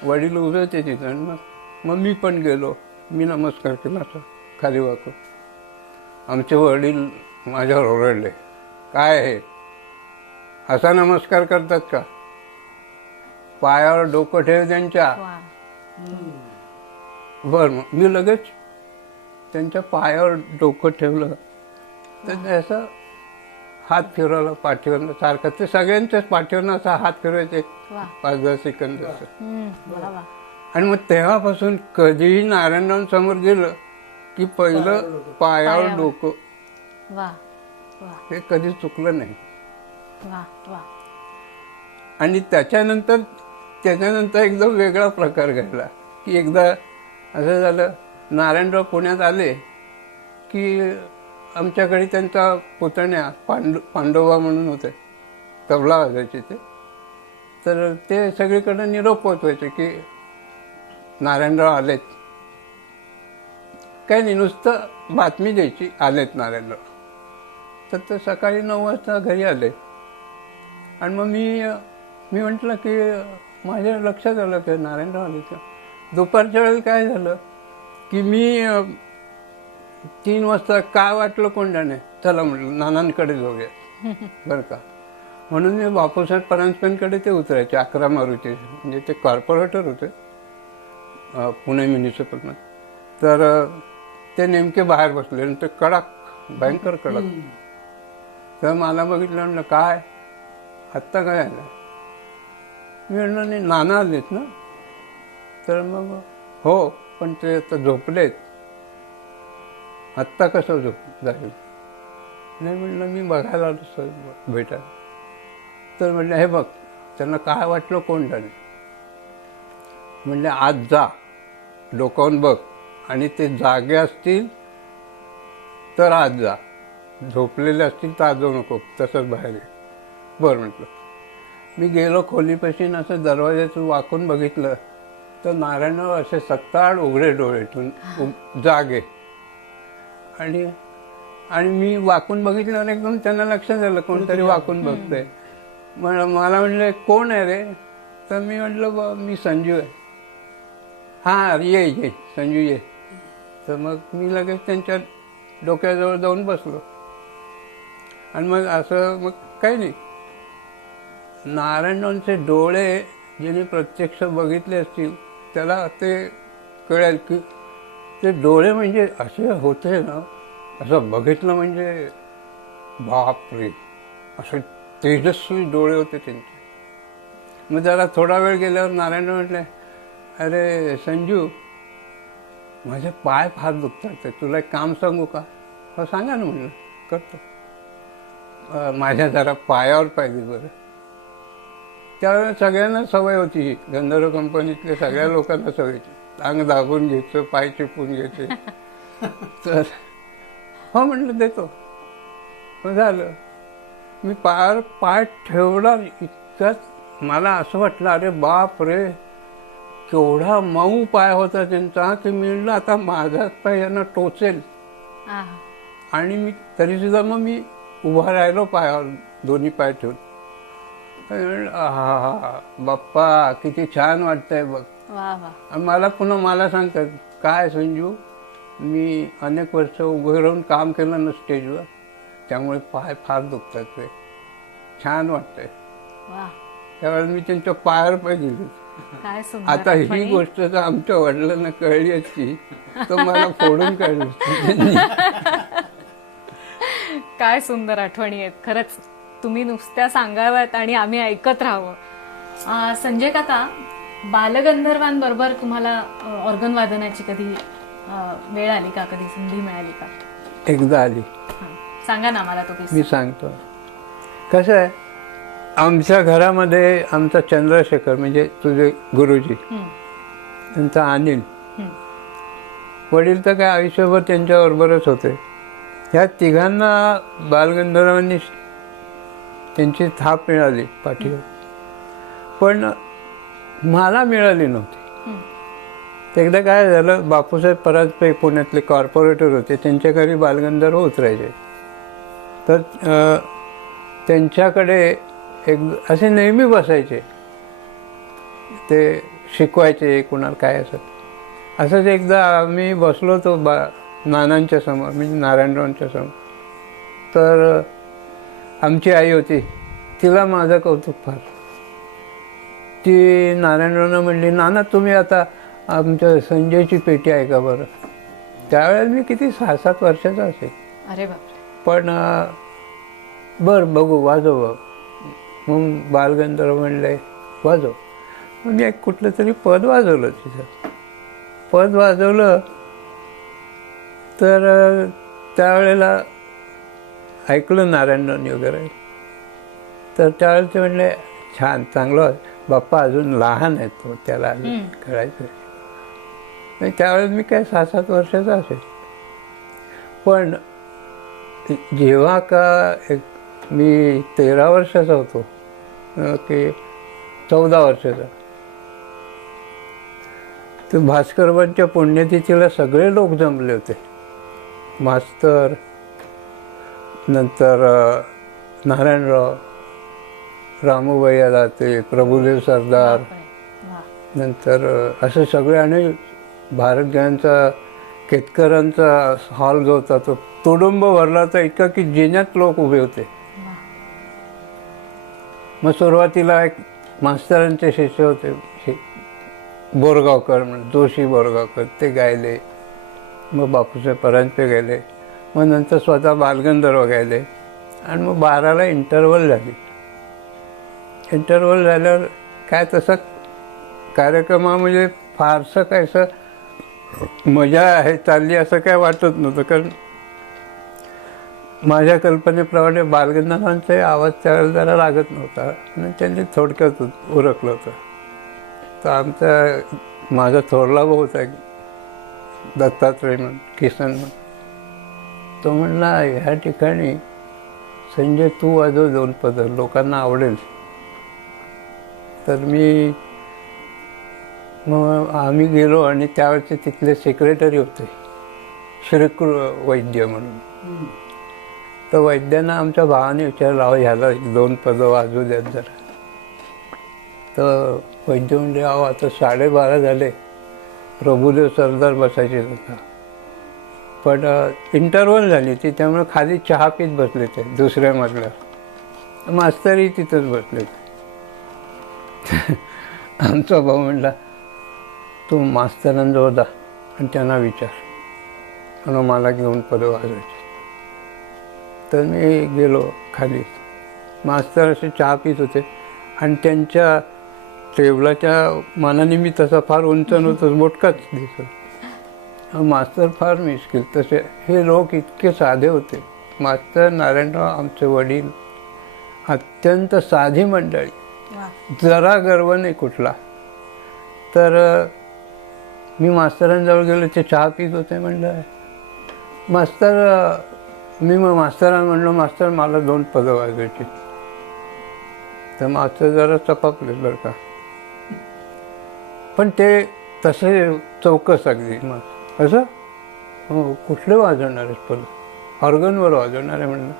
वडील उभे होते तिथं. आणि मग मी पण गेलो, मी नमस्कार केला असं खाली वाकून. आमचे वडील माझ्यावर ओरडले, काय आहे, असा नमस्कार करतात का, पायावर डोकं ठेव त्यांच्या. वा. बरं, मग मी लगेच त्यांच्या पायावर डोकं ठेवलं. तर असं हात फिरवला पाठीवरनं सारखं, ते सगळ्यांच्याच पाठीवरनं असा हात फिरवायचे वा 5-10 सेकंद असं. वा वा आणि मग तेव्हापासून कधीही नारायणरावांसमोर गेलं की पहिलं पायावर डोकं, वा वा हे कधी चुकलं नाही. वा वा आणि त्याच्यानंतर एकदम वेगळा प्रकार घडला की एकदा असं झालं, नारायणराव पुण्यात आले की आमच्याकडे त्यांचा पुतण्या पांडोबा म्हणून होते, तबला वाजायचे ते. तर ते सगळीकडे निरोप पोचवायचे की नारायणराव आलेत. काही नाही, नुसतं बातमी द्यायची आलेत नारायणराव. तर ते सकाळी 9 वाजता घरी आले. आणि मग मी म्हटलं की माझ्या लक्षात आलं की नारायणराव आले. का दुपारच्या वेळेला काय झालं की मी 3 वाजता काय वाटलं कोण जाणे, चला म्हटलं नानांकडे जाऊया बरं का. म्हणून मी बापूसाहेब परांजपेंकडे ते उतरायचे 11 मारुती, म्हणजे ते कॉर्पोरेटर होते पुणे म्युनिसिपलमध्ये. तर ते नेमके बाहेर बसले आणि ते कडक, भयंकर कडक. तर मला बघितलं, म्हणलं काय आत्ता काय आलं. मी म्हणलं नाही, नाना आलेत ना. तर मग हो, पण ते आता झोपलेत, आत्ता कसं जाईल. नाही म्हणलं, मी बघायला आलो सर भेटायला. तर म्हणलं हे बघ, त्यांना काय वाटलं कोण झाले. म्हणले आज जा डोकावून बघ, आणि ते जागे असतील तर आज जा, झोपलेले असतील तर आज जाऊ नको, तसंच बाहेर ये. बरं म्हटलं. मी गेलो खोलीपाशी, असं दरवाज्यातून वाकून बघितलं तर नारायणराव असे सत्ताड उघडे डोळेतून जागे. आणि मी वाकून बघितल्यावर एकदम त्यांना लक्षात आलं कोणतरी वाकून बघतंय. मला म्हणले कोण आहे रे. तर मी म्हटलं मी संजू आहे. हां ये संजू ये. तर मग मी लगेच त्यांच्या डोक्याजवळ जाऊन बसलो. आणि मग असं मग काही नाही, नारायणरावांचे डोळे ज्याने प्रत्यक्ष बघितले असतील त्याला ते कळेल की ते डोळे म्हणजे असे होते ना, असं बघितलं म्हणजे बापरे, असे तेजस्वी डोळे होते त्यांचे. मग जरा थोडा वेळ गेल्यावर नारायणराव म्हटले, अरे संजू, माझे पाय फार दुखतात, तुला एक काम सांगू का. हो सांगा ना. म्हणलं करतो. माझ्या जरा पायावर पाहिजे बरं. त्यावेळेला सगळ्यांना सवय होती, गंधर्व कंपनीतल्या सगळ्या लोकांना सवय होती, अंग दाबून घ्यायचं, पाय चिपून घ्यायचे. तर हो म्हटलं देतो. मग झालं. मी पायावर पाय ठेवला, इतक्यात मला असं वाटलं अरे बाप रे, केवढा मऊ पाय होता त्यांचा की मी म्हणलं आता माझाच पाय यांना टोचेल. आणि मी तरी सुद्धा मग मी उभा राहिलो पायावर, दोन्ही पाय ठेवून. हा बाप्पा किती छान वाटतंय बघ. आणि मला पुन्हा मला सांगतात, काय संजू, मी अनेक वर्ष उभं राहून काम केलं ना स्टेजवर, त्यामुळे पाय फार दुखतात रे, छान वाटतंय. त्यावेळेस मी त्यांच्या पायावर पाय दिले. आता ही गोष्ट जर आमच्या वडिलांना कळली असती तर मला फोडून काढलं त्यांनी. काय सुंदर आठवणी आहेत खरंच. तुम्ही नुसत्या सांगाव्यात आणि आम्ही ऐकत राहावं. संजय काका, बालगंधर्वांबरोबर तुम्हाला ऑर्गन वादनाची कधी वेळ आली का, कधी संधी मिळाली का. एकदा आली. सांगा ना मला तो किस्सा. मी सांगतो. कसं आहे, आमच्या घरामध्ये आमचा चंद्रशेखर म्हणजे तुझे गुरुजी, त्यांचा अनिल, वडील तर काय आयुष्यभर त्यांच्याबरोबरच होते. ह्या तिघांना बालगंधर्वांनी त्यांची थाप मिळाली पाठीवर, पण मला मिळाली नव्हती. एकदा काय झालं, बापूसाहेब परांजपे पुण्यातले कॉर्पोरेटर होते, त्यांच्या घरी बालगंधर्व उतरायचे. तर त्यांच्याकडे एक असे नेहमी बसायचे, ते शिकवायचे कुणाला काय असं. असंच एकदा आम्ही बसलो होतो नानांच्या समोर, म्हणजे नारायणरावांच्या समोर. तर आमची आई होती, तिला माझं कौतुक फार. ती नारायणरावांना म्हणली, नाना तुम्ही आता आमच्या संजयची पेटी आहे का बरं. त्यावेळेला मी किती 6-7 वर्षाचा असेल. अरे बापरे. पण बरं बघू वाजव. मग बालगंधर्व म्हणले वाजव. मग मी एक कुठलं तरी पद वाजवलं तिचं. पद वाजवलं तर त्यावेळेला ऐकलं नारायणरावनी वगैरे. तर त्यावेळेला ते म्हणले छान चांगलं, बाप्पा अजून लहान आहे तो, त्याला अजून कळायचं. आणि त्यावेळेस मी काय 6-7 वर्षाचा असेल. पण जेव्हा का मी 13 वर्षाचा होतो की 14 वर्षाचा, तर भास्करबांच्या पुण्यतिथीला सगळे लोक जमले होते. मास्तर, नंतर नारायणराव, रामूभैया दाते, प्रभुदेव सरदार, नंतर असे सगळे. आणि भारतगांचा केतकरांचा हॉल जो होता तो तुडुंब भरला होता इतका की जिन्यात लोक उभे होते. मग सुरुवातीला एक मास्तरांचे शिष्य होते बोरगावकर म्हणून, जोशी बोरगावकर, ते गायले. मग बापूसाहेब परांजपे गायले. मग नंतर स्वतः बालगंधर्व गायले. आणि मग 12ला इंटरव्हल झाली. इंटरव्हल झाल्यावर काय तसं कार्यक्रमामध्ये फारसं काय असं मजा आहे चालली असं काय वाटत नव्हतं. कारण माझ्या कल्पनेप्रमाणे बालगंधर्वांचाही आवाज त्यावेळेला जरा लागत नव्हता आणि त्यांनी थोडक्यात उरकलं होतं. तर माझा थोरला भाऊ होता दत्तात्रय म्हणून, किसन म्हणून. तो म्हणला ह्या ठिकाणी संजय तू वाजव 2 पदं, लोकांना आवडेल. तर मग आम्ही गेलो आणि त्यावेळेचे तिथले सेक्रेटरी होते श्रीकृ वैद्य म्हणून. तर वैद्यांना आमच्या भावाने विचारलं अहो ह्याला 2 पदं वाजवू द्यात जरा. तर वैद्य म्हणजे अहो आता 12:30 झाले, प्रभुदेव सरदार बसायचे होता. पण इंटरव्हल झाली होती त्यामुळे खाली चहा पीत बसले ते दुसऱ्या मजल्यावर. मास्तरही तिथंच बसले. आमचा भाऊ म्हणला तू मास्तरांजवळ जा आणि त्यांना विचार म्हणून मला घेऊन पदं वाजवायची. तर मी गेलो खाली. मास्तर असे चहा पित होते आणि त्यांच्या टेबलाच्या मानाने मी तसा फार उंच नव्हतो, मोठकाच दिसत. मास्तर फार मिश्किल. तसे हे लोक इतके साधे होते. मास्तर नारायणराव आमचे वडील अत्यंत साधी मंडळी, जरा गर्व नाही कुठला. तर मी मास्तरांजवळ गेलो, ते चहा पित होते. म्हणलं मास्तर, मी मग मास्तरांना म्हणलो मास्तर मला 2 पदं वाजवायची. तर मास्तर जरा चपापले बरं का, पण ते तसे चौकस अगदी. मग असं हो कुठले वाजवणार आहेस पदं? ऑर्गनवर वाजवणार आहे म्हणलं.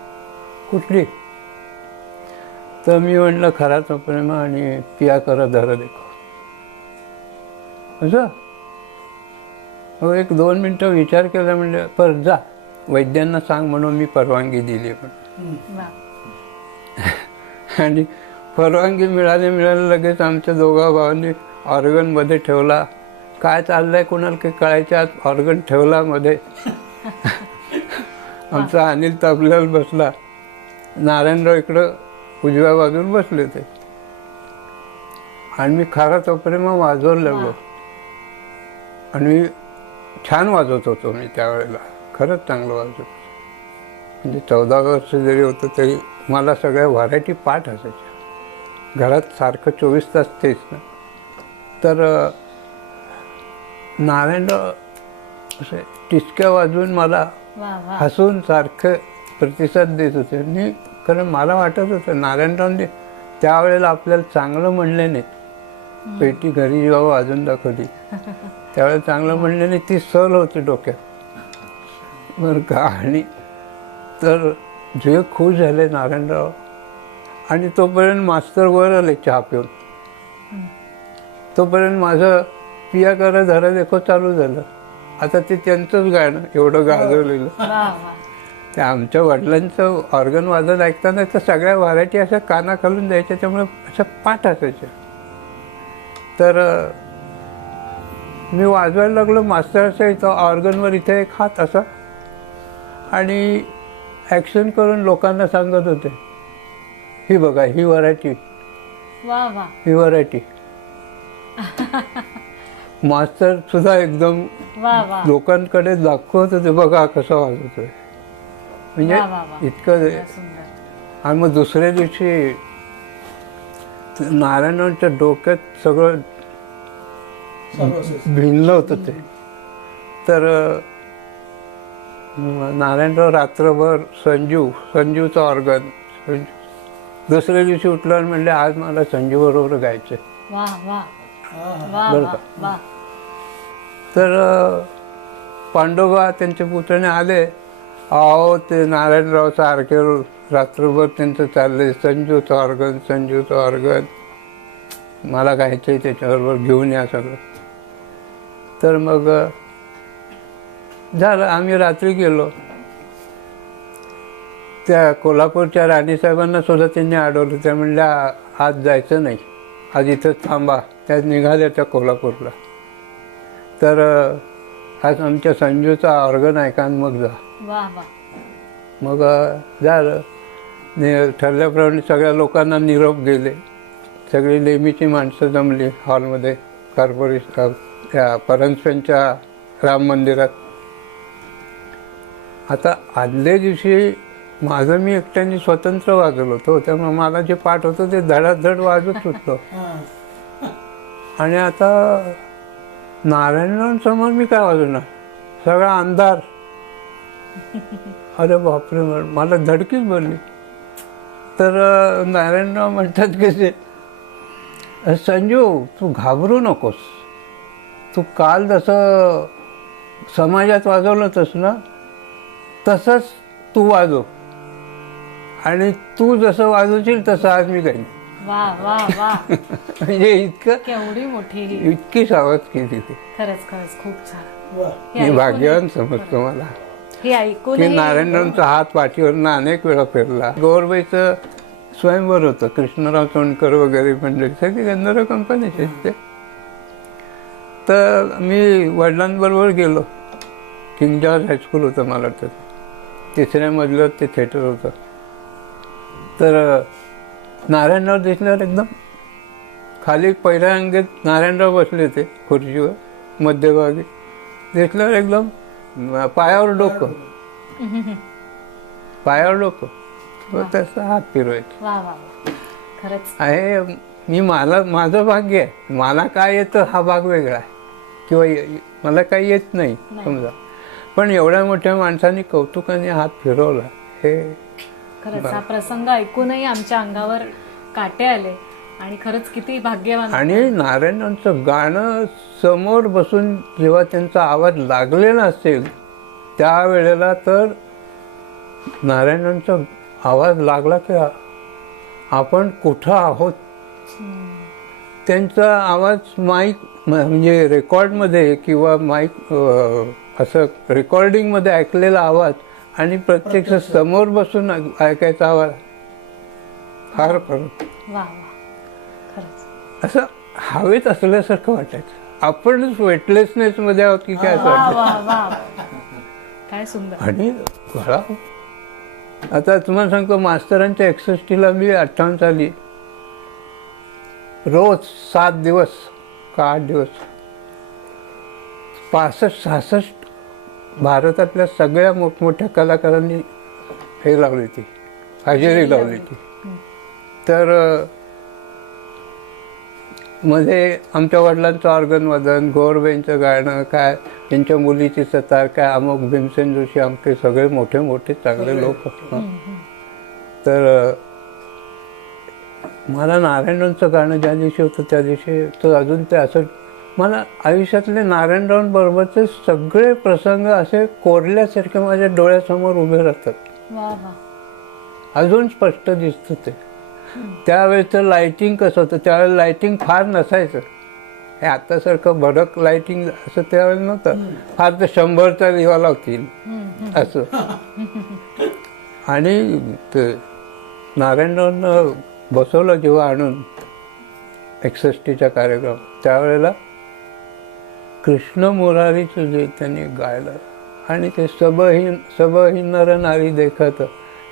कुठली? तर मी म्हणलं खराच प्रेम आणि पिया करा धरा देखो. असं हो 1-2 मिनटं विचार केला. म्हणलं पर जा वैद्यांना सांग म्हणून मी परवानगी दिली. पण आणि परवानगी मिळाले लगेच आमच्या दोघा भावांनी ऑर्गनमध्ये ठेवला. काय चाललंय कुणाला काही कळायच्या आत ऑर्गन ठेवला मध्ये. आमचा अनिल तबल्याला बसला, नारायणराव इकडं उजव्या बाजूला बसले होते. आणि मी खरा तोपर्यंत मग वाजवायला लागलो. आणि मी छान वाजवत होतो. मी त्यावेळेला खरंच चांगलं वाजवत. म्हणजे 14 वर्ष जरी होतं तरी मला सगळ्या व्हरायटी पाठ असायच्या. घरात सारखं 24 तास तेच ना. तर नारायणराव असे टिचक्या वाजवून मला हसून सारखं प्रतिसाद देत होते. आणि कारण मला वाटत होतं नारायणरावने त्यावेळेला आपल्याला चांगलं म्हणले नाही. पेटी घरी जेव्हा वाजून दाखवली त्यावेळेला चांगलं म्हणले नाही, ती सल होती डोक्यात बरं का. आणि तर जे खुश झाले नारायणराव. आणि तोपर्यंत मास्तर वर आले चहा पिऊन. तोपर्यंत माझं पिया करा धरा देखो चालू झालं. आता ते त्यांचंच गाणं एवढं गाजवलेलं. ते आमच्या वडिलांचं ऑर्गन वाजत ऐकताना तर सगळ्या व्हरायटी अशा काना खालून द्यायच्या, त्यामुळे अशा पाठ असायच्या. तर मी वाजवायला लागलो. मास्तराच्या इथं ऑर्गनवर इथे एक हात असा आणि ॲक्शन करून लोकांना सांगत होते ही बघा, ही व्हरायटी, वा वा. ही व्हरायटी. मास्तर सुद्धा एकदम वा वा. लोकांकडे दाखवत होते, बघा कसं वाजवतोय. म्हणजे वा वा वा. इतकं. सुंदर. आणि मग दुसऱ्या दिवशी नारायणरावांच्या डोक्यात सगळं सर्व असेच. भिनलं होतं ते. तर नारायणराव रात्रभर संजूचा ऑर्गन. दुसऱ्या दिवशी उठल्यावर म्हणले, आज मला संजू बरोबर गायचं. वा वा हा, हा. वा बरं वा का? वा. तर पांडोबा त्यांचे पुतणे आले, अहो ते नारायणराव सारखे रात्रभर त्यांचं चाललंय, संजूचं ऑर्गन, मला गायचंय त्याच्याबरोबर, घेऊन या सगळं. तर मग झालं, आम्ही रात्री गेलो. त्या कोल्हापूरच्या राणीसाहेबांना सुद्धा त्यांनी अडवलं. त्या म्हणल्या, आज जायचं नाही, आज इथंच थांबा. त्या निघाल्या त्या कोल्हापूरला. तर आज आमच्या संजूचा ऑर्गन ऐका आणि मग जा. वा वा. मग झालं, ठरल्याप्रमाणे सगळ्या लोकांना निरोप गेले. सगळी नेहमीची माणसं जमली हॉलमध्ये, कॉर्पोरेशन त्या परांजपेंच्या राम मंदिरात. आता आदल्या दिवशी माझं मी एकट्याने स्वतंत्र वाजवलं होतो, त्यामुळे मला जे पाठ होतं ते धडाधड वाजत सुटलं. हा. आणि आता नारायणरावांसमोर मी काय वाजवणार, सगळा अंधार. अरे बापरे, मला धडकीच भरली. तर नारायणराव म्हणतात की ते, संजू तू घाबरू नकोस, तू काल जसं समाजात वाजवलं होतंस ना, तसंच तू वाजव, आणि तू जसं वाजवशील तसं आज मी गाईन. वा वा वा. म्हणजे केवढी मोठी ही. इतकी सावध केली ती. खरंच खरंच खूप छान. वा. हे मी ऐकून- भाग्यवान समजतो मला हे ऐकून की नारायणरावांचा हात पाठीवरनं अनेक वेळा फिरला. गौरबाईचं स्वयंवर होतं, कृष्णराव सोनकर वगैरे मंडळी सगळी गंधर्व कंपनीचे ते. तर मी वडिलांबरोबर गेलो. किंग जॉर्ज हायस्कूल होतं मला वाटतं, तिसऱ्या मजल्यावर ते थिएटर होतं. तर नारायणराव दिसल्यावर एकदम खाली पहिल्या अंगेत नारायणराव बसले होते खुर्चीवर मध्यभागी. दिसल्यावर एकदम पायावर डोकं, व त्याचा हात फिरवायचा. वा वा वा. खरंच. आहे माझं भाग्य आहे. मला काय येतं हा भाग वेगळा आहे, किंवा मला काही येत नाही समजा, पण एवढ्या मोठ्या माणसाने कौतुकाने हात फिरवला, हे खरंच हा प्रसंग ऐकूनही आमच्या अंगावर काटे आले. आणि खरंच किती भाग्यवान. आणि नारायणांचं गाणं समोर बसून जेव्हा त्यांचा आवाज लागलेला असेल त्यावेळेला, तर नारायणांचा आवाज लागला की आपण कुठं आहोत. त्यांचा आवाज माईक म्हणजे रेकॉर्डमध्ये किंवा माईक असं रेकॉर्डिंगमध्ये ऐकलेला आवाज आणि प्रत्यक्ष समोर बसून ऐकायचा आवाज, फार फरक. वा वा. खरंच. असं हवेत असल्यासारखं वाटायचं. आपणच वेटलेसनेसमध्ये आहोत की काय असं वा वाटायचं. वा वा. काय सुंदर. आणि घळा, आता तुम्हाला सांगतो, मास्तरांच्या 61ला मी 58 साली रोज 7 दिवस का 8 दिवस 65-66 भारतातल्या सगळ्या मोठमोठ्या कलाकारांनी हे लावली ती हजेरी लावली ती. तर मध्ये आमच्या वडिलांचं ऑर्गन वादन, गौरबाईंचं गाणं, काय त्यांच्या मुलीची सतार, काय अमोक भीमसेन जोशी, आमचे सगळे मोठे मोठे चांगले लोक. तर मला नारायणरावांचं गाणं ज्या दिवशी होतं त्या दिवशी तर अजून ते असं मला आयुष्यातले नारायणरावांबरोबरचे सगळे प्रसंग असे कोरल्यासारखे माझ्या डोळ्यासमोर उभे राहतात. वा वा. अजून स्पष्ट दिसतं ते. त्यावेळेचं लाईटिंग कसं होतं, त्यावेळेला लाईटिंग फार नसायचं. हे आतासारखं भडक लाईटिंग असं त्यावेळेला नव्हतं. फार तर 100चा दिवा लावतील असं. आणि ते नारायणरावांना बसवलं जेव्हा आणून 61च्या कार्यक्रम, त्यावेळेला कृष्ण मुरारीचं जे त्यांनी गायलं आणि ते सबही नर नारी देखत,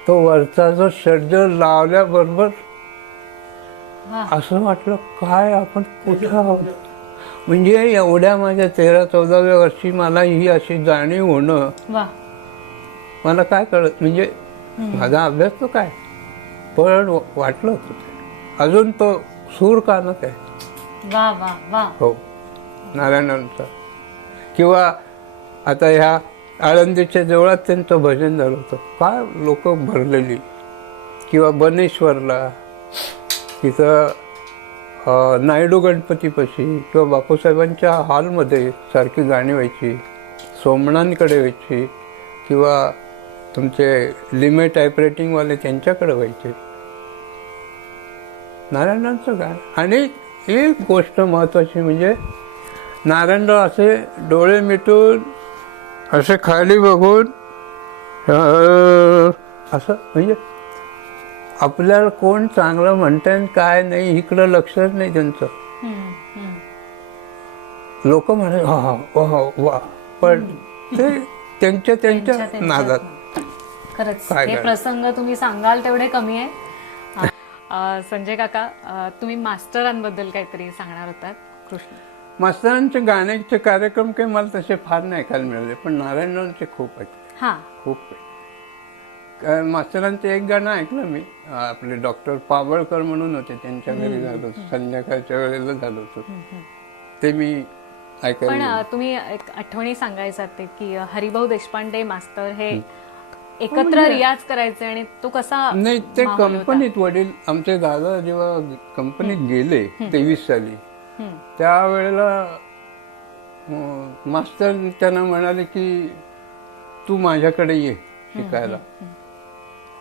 तो वरचा जो षड्ज लावल्याबरोबर असं वाटलं काय आपण कुठं आहोत. म्हणजे एवढ्या माझ्या 13-14व्या वर्षी मला ही अशी जाणीव होणं, वा मला काय कळत, म्हणजे माझा अभ्यास तो काय, पण वाटलं होतं ते. अजून तो सूर कानात आहे. वा वा वा हो, नारायणांचा. किंवा आता ह्या आळंदीच्या देवळात त्यांचं भजन झालं होतं, काय लोक भरलेली. किंवा बनेश्वरला तिथं नायडू गणपतीपाशी किंवा बापूसाहेबांच्या हॉलमध्ये सारखी गाणी व्हायची, सोमणांकडे व्हायची, किंवा तुमचे लिमे टायपरायटिंगवाले त्यांच्याकडे व्हायचे. नारायणांचं गाणं. आणि एक गोष्ट महत्त्वाची म्हणजे नारायणराव असे डोळे मिटून असे खाली बघून असं, म्हणजे आपल्याला कोण चांगलं म्हणताय काय नाही इकडं लक्षच नाही त्यांचं. लोक म्हणाले हा हा वा, पण ते त्यांच्या नादात. खरंच काय हे करणार? प्रसंग तुम्ही सांगाल तेवढे कमी आहे. संजय काका, तुम्ही मास्टरांबद्दल काहीतरी सांगणार होतात. कृष्ण मास्तरांचे गाण्याचे कार्यक्रम काही मला तसे फार नाही ऐकायला मिळाले, पण नारायणरावांचे खूप आहेत, हा खूप आहेत. मास्तरांचं एक गाणं ऐकलं मी, आपले डॉक्टर पाबळकर म्हणून होते, त्यांच्या घरी झालं होतं, संध्याकाळच्या वेळेला झालं होतं, ते मी ऐकायला पण गेलो. तुम्ही एक आठवणी सांगायचात ते की हरिभाऊ देशपांडे मास्तर हे एकत्र रियाज करायचे आणि तो कसा नाही, ते माहोल होता? कंपनीत वडील आमचे दादा जेव्हा कंपनीत गेले 23 साली, त्यावेळेला मास्तर त्यांना म्हणाले की तू माझ्याकडे ये शिकायला,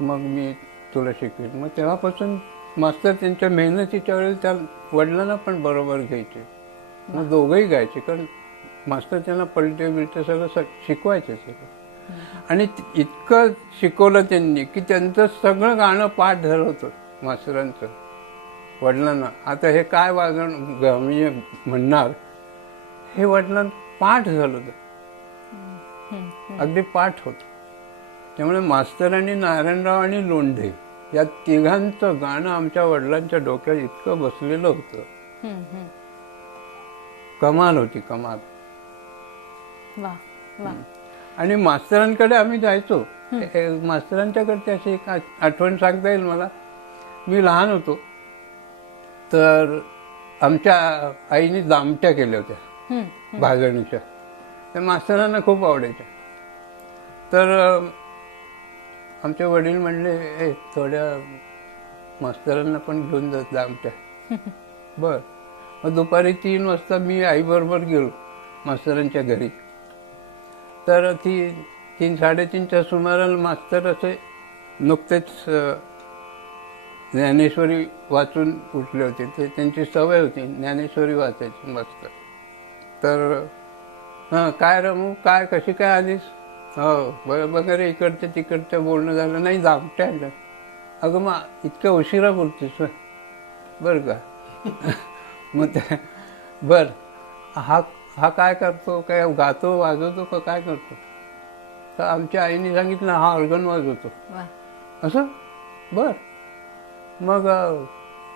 मग मी तुला शिकवेन. मग तेव्हापासून मास्तर त्यांच्या मेहनतीच्या वेळेला त्या वडिलांना पण बरोबर घ्यायचे, मग दोघंही गायचे, कारण मास्तर त्यांना पलटे बिलटे सगळं शिकवायचे सगळं. आणि इतकं शिकवलं त्यांनी की त्यांचं सगळं गाणं पाठ झालं होतं मास्तरांचं वडिलांना. आता हे काय म्हणजे म्हणणार, हे वडिलांना पाठ झालं होतं, अगदी पाठ होतं. त्यामुळे मास्तर आणि नारायणराव आणि लोंढे या तिघांचं गाणं आमच्या वडिलांच्या डोक्यात इतकं बसलेलं होतं, कमाल होती, कमाल. वा वा आणि मास्तरांकडे आम्ही जायचो. मास्तरांच्याकडची अशी एक आठवण सांगता येईल मला. मी लहान होतो तर आमच्या आईने दामट्या केल्या होत्या भाजणीच्या, त्या मास्तरांना खूप आवडायच्या. तर आमचे वडील म्हणले थोड्या मास्तरांना पण घेऊन जात दामट्या. बर, मग दुपारी 3 वाजता मी आईबरोबर गेलो मास्तरांच्या घरी. तर 3-3:30च्या सुमाराला मास्तर असे नुकतेच ज्ञानेश्वरी वाचून उठले होते. ते त्यांची सवय होती ज्ञानेश्वरी वाचायची मस्त. तर हां, काय रमू, काय कशी काय आलीस, हो वगैरे इकडच्या तिकडच्या बोलणं झालं. नाही दामट्या आणलं. अगं मग इतक्या उशिरा बोलतेस बरं का. मग ते बरं, हा काय करतो, काय गातो वाजवतो का काय करतो. तर आमच्या आईने सांगितलं हा ऑर्गन वाजवतो. असं बर, मग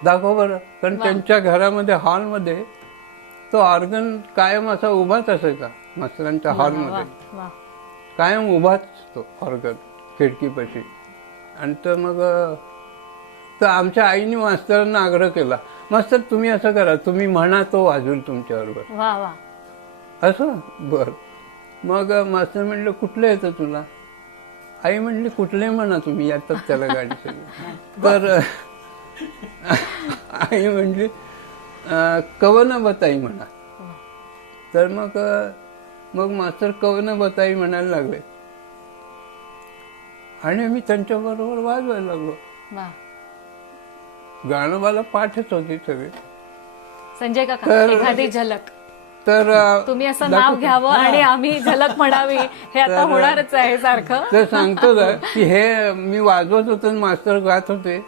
दाखव बरं. कारण त्यांच्या घरामध्ये हॉलमध्ये तो ऑर्गन कायम असा उभाच असायचा. मास्तरांच्या हॉलमध्ये कायम उभाच तो ऑर्गन खिडकीपाशी. आणि तर मग तर आमच्या आईने मास्तरांना आग्रह केला, मास्तर तुम्ही असं करा, तुम्ही म्हणा तो वाजवेल तुमच्याबरोबर. वा वा असं बर. मग मास्तर म्हणलं कुठलं येतं तुला. आई म्हणली कुठले म्हणा तुम्ही, येतात त्याला गाडी सगळी. तर आई म्हणली कवन बताई म्हणा. तर मग मास्तर कवन बताई म्हणायला लागले आणि मी त्यांच्याबरोबर वाजवायला लागलो. वा. गाणं मला पाठच होती सगळे. संजय काका, एखादी झलक तर तुम्ही असं नाव घ्यावं आणि आम्ही झलक म्हणावी, हे आता होणारच आहे सारखं. तर सांगतो ना की हे मी वाजवत होतो आणि मास्तर गात होते.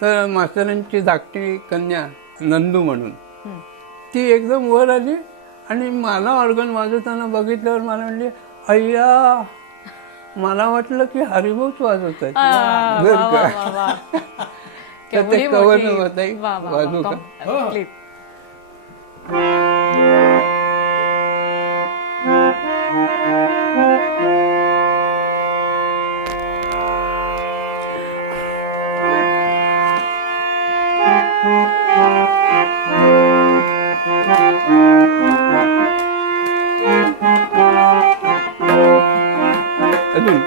तर मास्तरांची धाकटी कन्या नंदू म्हणून ती एकदम वर आली आणि मला ऑर्गन वाजवताना बघितल्यावर मला म्हणली, अय्या मला वाटलं की हरिभाऊच वाजवत आहेत. तर केवढी ते कवर मोठी- होता एक वा, वा, वा, बाजू का हो. क्लिप. अजून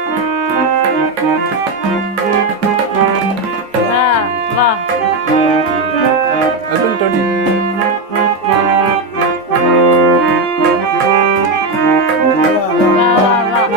हा, वा. अजून थोडी वा, वा, वा.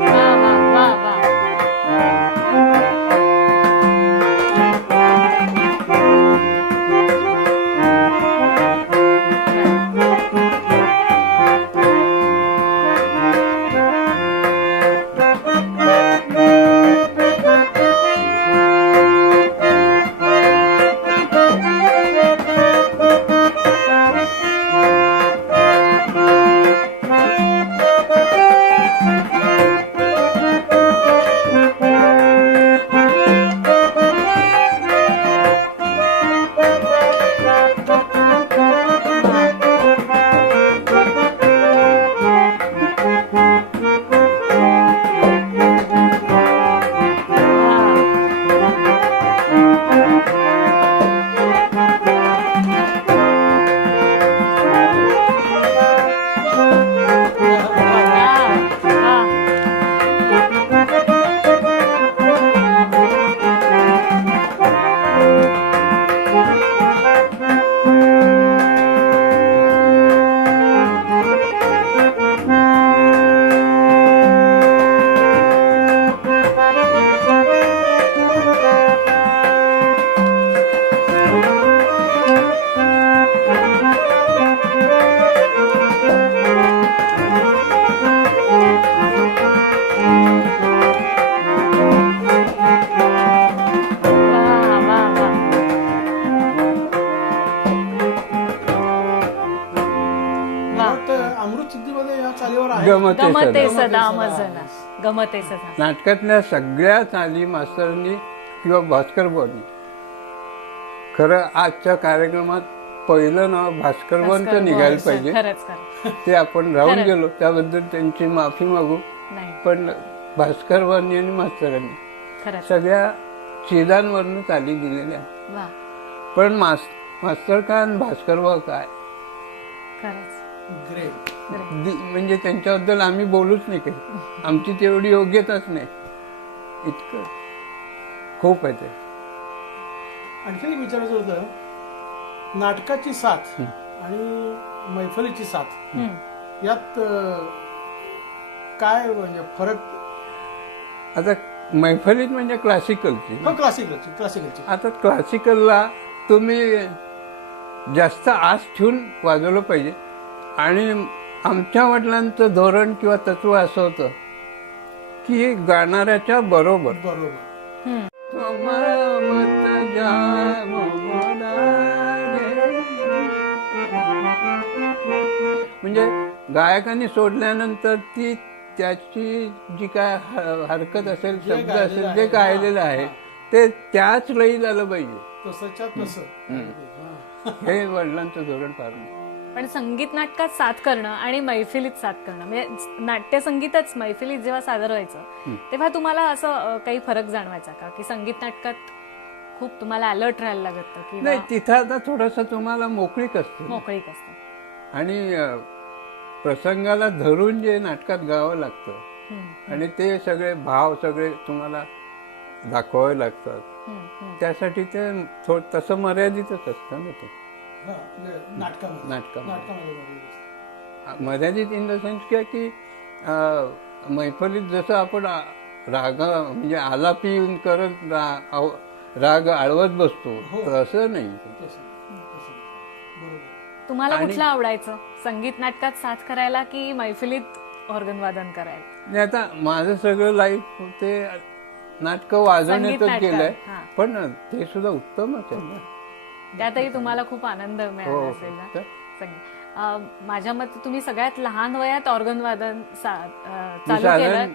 वा, वा, वा, वा. गमते गमते सदा. सदा मजना. गमते सदा. नाटकातल्या सगळ्या चाली मास्तरांनी किंवा भास्कर बुवांनी खरं आजच्या कार्यक्रमात पहिलं नाव भास्कर बुवांचं निघायला पाहिजे. खरंच खरं. ते आपण राहून खरं. गेलो त्याबद्दल त्यांची माफी मागू. नाही पण भास्कर बुवांनी आणि मास्तरांनी खरंच. सगळ्या चिदांवरनं चाली दिलेल्या वा, पण मास्तर काय आणि भास्कर बुवा काय खरंच. ग्रेट. म्हणजे त्यांच्याबद्दल आम्ही बोलूच नाही काही. आमची तेवढी योग्यताच नाही. इतकं खूप आहे ते. आणखी एक विचारायचं होतं, नाटकाची साथ आणि मैफलीची साथ हम्म. यात काय म्हणजे फरक? आता मैफलीत म्हणजे क्लासिकलची. हो, क्लासिकलची. आता क्लासिकलला तुम्ही जास्त आस ठेवून वाजवलं पाहिजे. आणि आमच्या वडिलांचं धोरण किंवा तत्व असं होतं की गाणाऱ्याच्या बरोबर हम्म. म्हणजे गायकांनी सोडल्यानंतर ती त्याची जी काय हरकत असेल, जे शब्द गायलेलं असेल, आहे, जे गायलेलं हा, आहे हा. ते त्याच लई झालं पाहिजे. तसंच्या तसं. हे वडिलांचं धोरण फार नाही. पण संगीत नाटकात साथ करणं आणि मैफिलीत साथ करणं म्हणजे नाट्य संगीतच मैफिलीत जेव्हा सादर व्हायचं तेव्हा तुम्हाला असं काही फरक जाणवायचा का की संगीत नाटकात खूप तुम्हाला अलर्ट राहायला लागतं की नाही, तिथं आता थोडस तुम्हाला मोकळीक असते मोकळीक असतं. आणि प्रसंगाला धरून जे नाटकात गावं लागतं हम्म, आणि ते सगळे भाव सगळे तुम्हाला दाखवावे लागतात. हम्म, हम्म. त्यासाठी ते तसं मर्यादितच असतं ना ते. हा, म्हणजे नाटकामध्ये नाटकामध्ये. नाटकामध्ये मर्यादित. मर्यादित इन द सेन्स काय की मैफलीत जसं आपण राग म्हणजे आलापी येऊन करत राग आळवत बसतो हो. तसं नाही. तसं बरोबर. तुम्हाला आणि- कुठलं आवडायचं, संगीत नाटकात साथ करायला की मैफिलीत ऑर्गन वादन करायला? आणि आता माझं सगळं लाईफ ते नाटकं वाजवण्यातच संगीत नाटकात, गेलंय, हां. पण ते सुद्धा उत्तमच आहे ना. त्यातही तुम्हाला खूप आनंद हो, मिळाला असेल ना? तर- माझ्या मते तुम्ही सगळ्यात लहान वयात ऑर्गन वादन चालू साधारण- केलं,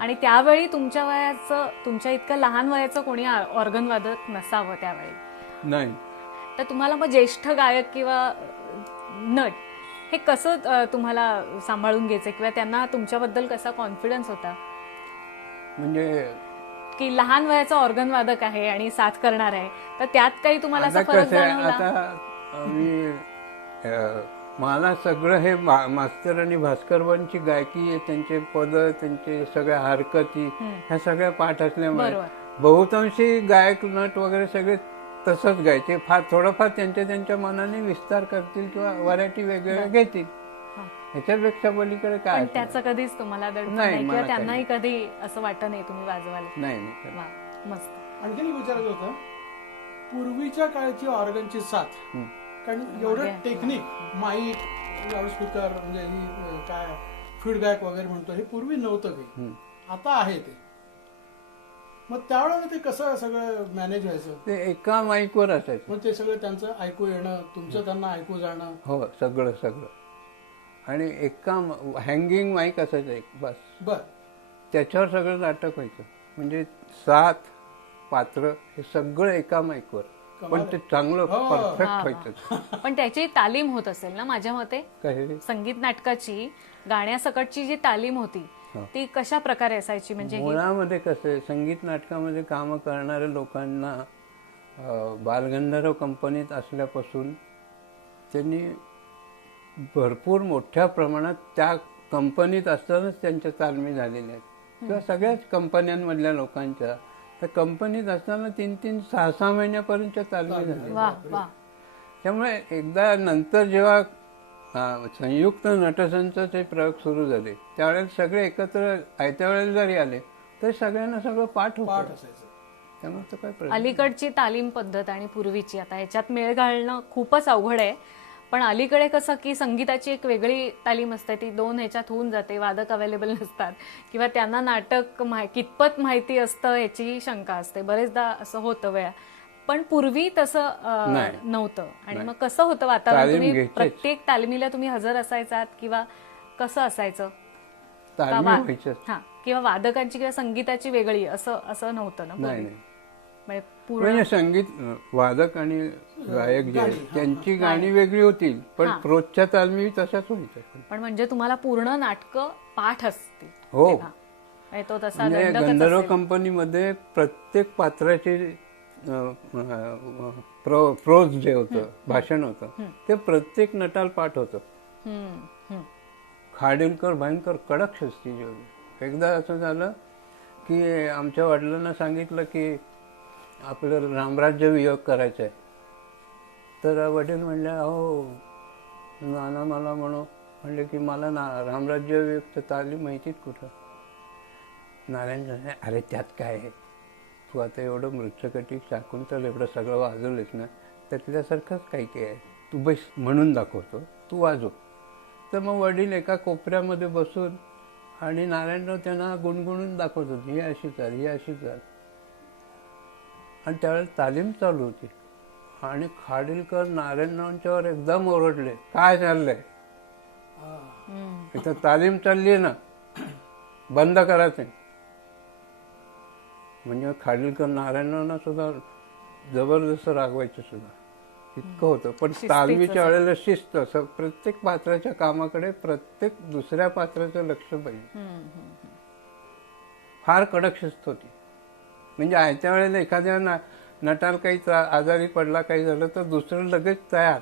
आणि त्यावेळी तुमच्या वयाचं, तुमच्या इतकं लहान वयाचं कोणी ऑर्गन वादक नसावं त्यावेळी. नाही. तर तुम्हाला मग ज्येष्ठ गायक किंवा नट हे कसं तुम्हाला सांभाळून घ्यायचं, किंवा त्यांना तुमच्याबद्दल कसा कॉन्फिडन्स होता म्हणजे की लहान वयाचा ऑर्गन वादक आहे आणि साथ करणार आहे, तर त्यात काही तुम्हाला आता असा फरक कसं आहे, जाणवला? आता मी मला सगळं हे मास्तर आणि भास्करबांची गायकी आहे, त्यांचे पद, त्यांचे सगळ्या हरकती ह्या सगळ्या पाठ असल्यामुळे बरोबर. बहुतांशी गायक नट वगैरे सगळे तसंच गायचे. फार थोडंफार त्यांच्या मनाने विस्तार करतील किंवा व्हरायटी वेगवेगळ्या घेतील, ह्याच्यापेक्षा पलीकडे काय पण असणार? त्याचं कधीच तुम्हाला दडपण नाही, नाही, मला किंवा काही त्यांनाही कधी असं वाटत नाही तुम्ही वाजवाल? नाही नाही. वा, मस्त. आणखीन एक विचारायचं होतं, पूर्वीच्या काळची ऑर्गनची साथ, हं. कारण एवढं टेक्निक, माईक, लाऊडस्पीकर, म्हणजे ही काय फीडबॅक वगैरे म्हणतो, हे पूर्वी नव्हतं काही, आता आहे ते. मग त्यावेळेला ते कसं सगळं मॅनेज व्हायचं? ते एका माईकवर असायचं. मग ते सगळं त्यांचं ऐकू येणं, तुमचं त्यांना ऐकू जाणं. हो, सगळं आणि एका हँगिंग माईक असायचं एक, बस. बर. त्याच्यावर सगळं नाटक व्हायचं. म्हणजे 7 पात्र हे सगळं एका माईकवर, पण ते चांगलं हो. परफेक्ट व्हायचं. पण त्याची तालीम होत असेल ना माझ्या मते? काय संगीत नाटकाची गाण्यासकटची जी तालीम होती ती कशा प्रकारे असायची? म्हणजे मुळामध्ये कसं आहे, संगीत नाटकामध्ये कामं करणाऱ्या लोकांना बालगंधर्व कंपनीत असल्यापासून त्यांनी भरपूर मोठ्या प्रमाणात त्या कंपनीत असतानाच त्यांच्या तालमी झालेल्या आहेत, किंवा सगळ्याच कंपन्यांमधल्या लोकांच्या त्या कंपनीत असताना 3-3, 6-6 महिन्यापर्यंतच्या तालमी झाल्या. वा वा. त्यामुळे एकदा नंतर जेव्हा संयुक्त नटसंचचे प्रयोग सुरू झाले, त्यावेळेला सगळे एकत्र आयत्या वेळेला जरी आले तरी सगळ्यांना सगळं पाठ पाठ होतं. असायचं. त्यामुळे तो काय प्रश्न. अलीकडची तालीम पद्धत आणि पूर्वीची, आता ह्याच्यात मेळ घालणं खूपच अवघड आहे. पण अलीकडे कसं की संगीताची एक वेगळी तालीम असते, ती 2 ह्याच्यात होऊन जाते, वादक अवेलेबल नसतात, किंवा त्यांना नाटक कितपत माहिती असतं याची शंका असते, बरेचदा असं होतं वेळा. पण पूर्वी तसं नव्हतं. आणि मग कसं होतं वातावरण? तालीम तुम्ही घ्यायचीच. प्रत्येक तालमीला तुम्ही हजर असायचात, किंवा कसं असायचं? तालमी व्हायचं. हा, किंवा वादकांची किंवा संगीताची वेगळी असं नव्हतं ना नाही पूर्वी? नाही. म्हणजे पूर्ण म्हणजे संगीत वादक आणि गायक जे आहेत त्यांची गाणी वेगळी होतील, पण रोजच्या तालमी तशाच व्हायच्या. पण म्हणजे तुम्हाला पूर्ण नाटकं पाठ असतील हो. तेव्हा. म्हणजे तो तसा म्हणजे दंडकच गंधर्व असेल. कंपनीमध्ये प्रत्येक पात्राचे प्रोज जे होतं, भाषण होतं, ते प्रत्येक नटाला पाठ होतं. हम्म, हम्म. खाडिलकर भयंकर कडक शिस्तीचे होते. एकदा असं झालं की आमच्या वडिलांना सांगितलं की आपलं रामराज्य वियोग करायचं आहे. तर वडील म्हणले, अहो नाना मला म्हणले की मला रामराज्य वियोग तर तालीम माहितीच कुठं. नारायण म्हणे, अरे त्यात काय आहे, तू आता एवढं मृच्छकटी शाकुंतल एवढं सगळं वाजवलेस ना, त्यातल्यासारखंच काही काय आहे, तू बस म्हणून दाखवतो, तू वाजव. तर मग वडील एका कोपऱ्यामध्ये बसून आणि नारायणराव त्यांना गुणगुणून दाखवत होते, ही अशी चाल, ही अशी चाल. आणि त्यावेळेला तालीम चालू होती आणि खाडिलकर नारायणरावांच्यावर एकदम ओरडले, काय चाललंय, इथं तालीम चालली आहे ना, बंद करायचं. म्हणजे खाडिलकर नारायणरावांना सुद्धा जबरदस्त रागवायचं सुद्धा, इतकं होतं. पण तालमीच्या वेळेला शिस्त, असं प्रत्येक पात्राच्या कामाकडे प्रत्येक दुसऱ्या पात्राचं लक्ष पाहिजे, फार कडक शिस्त होती. म्हणजे आयत्या वेळेला एखाद्या नटाला काही आजारी पडला, काही झालं तर दुसरं लगेच तयार.